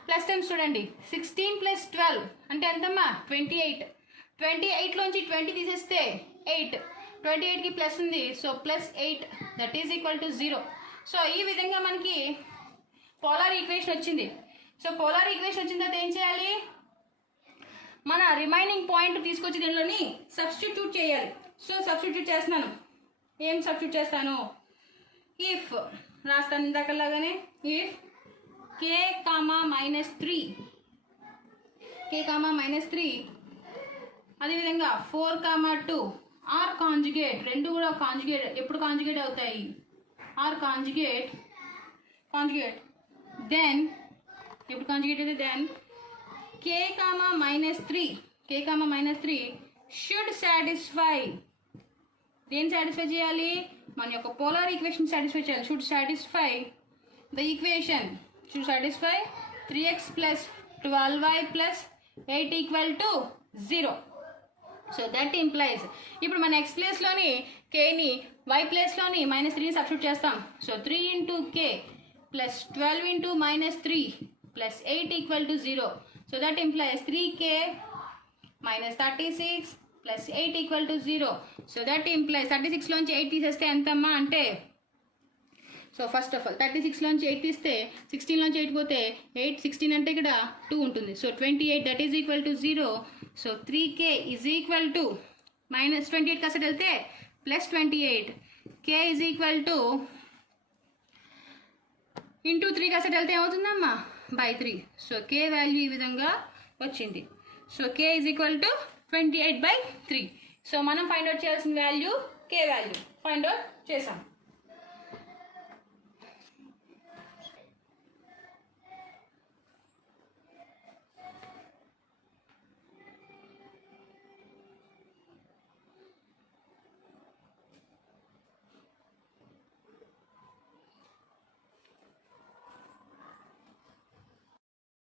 ప్లస్ టైమ్స్ చూడండి, 16 ప్లస్ 12 అంటే ఎంతమ్మా 28. 28లోంచి 20 తీసేస్తే 8, 28కి ప్లస్ ఉంది. So plus 8 that is equal to 0. So ఈ విధంగా మనకి పోలార్ ఈక్వేషన్ వచ్చింది. సో పోలార్ ఈక్వేషన్ వచ్చిన తర్వాత ఏం చేయాలి, మన రిమైనింగ్ పాయింట్ తీసుకొచ్చి దీనిలోని సబ్స్టిట్యూట్ చేయాలి. సో సబ్స్టిట్యూట్ చేస్తున్నాను. ఏం సబ్స్టిట్యూట్ చేస్తాను, ఇఫ్ రాస్తాను ఇందాకలాగానే, ఇఫ్ k, -3 అదేవిధంగా 4, 2 ఆర్ కాంజుగేట్, రెండు కూడా కాంజుగేట్ ఎప్పుడు కాంజుగేట్ అవుతాయి, ఆర్ కాంజుగేట్ దెన్ ఎప్పుడు కాంజుగేట్ అయితే దెన్ k, -3 షుడ్ సాటిస్ఫై, దేని సాటిస్ఫై చేయాలి, మన యొక్క పోలార్ ఈక్వేషన్ సాటిస్ఫై చేయాలి. Should satisfy the equation, should satisfy 3x plus 12y plus 8 equal to 0. So that implies ఇప్పుడు మన x ప్లేస్లోని కేని y ప్లేస్లోని -3ని సబ్స్టిట్యూట్ చేస్తాం. So 3 into k plus 12 into -3 plus 8 equal to 0. So that implies 3k minus 36 plus 8 equal to 0. So that implies 36లోంచి 8 తీసేస్తే ఎంతమ్మా అంటే సో ఫస్ట్ ఆఫ్ ఆల్ 36లోంచి 8 తీస్తే 16లోంచి 8 పోతే 8 16 అంటే ఇక్కడ 2 ఉంటుంది. So 28 that is equal to 0. So 3k is equal to -28 కాసేపు వెళ్తే +28. k is equal to into 3 కాసేపు వెళ్తే ఏమవుతుందమ్మా /3. సో k వాల్యూ ఈ విధంగా వచ్చింది. So k is equal to 28/3. So మనం ఫైండ్ అవుట్ చేయాల్సిన value k value find out చేసాం.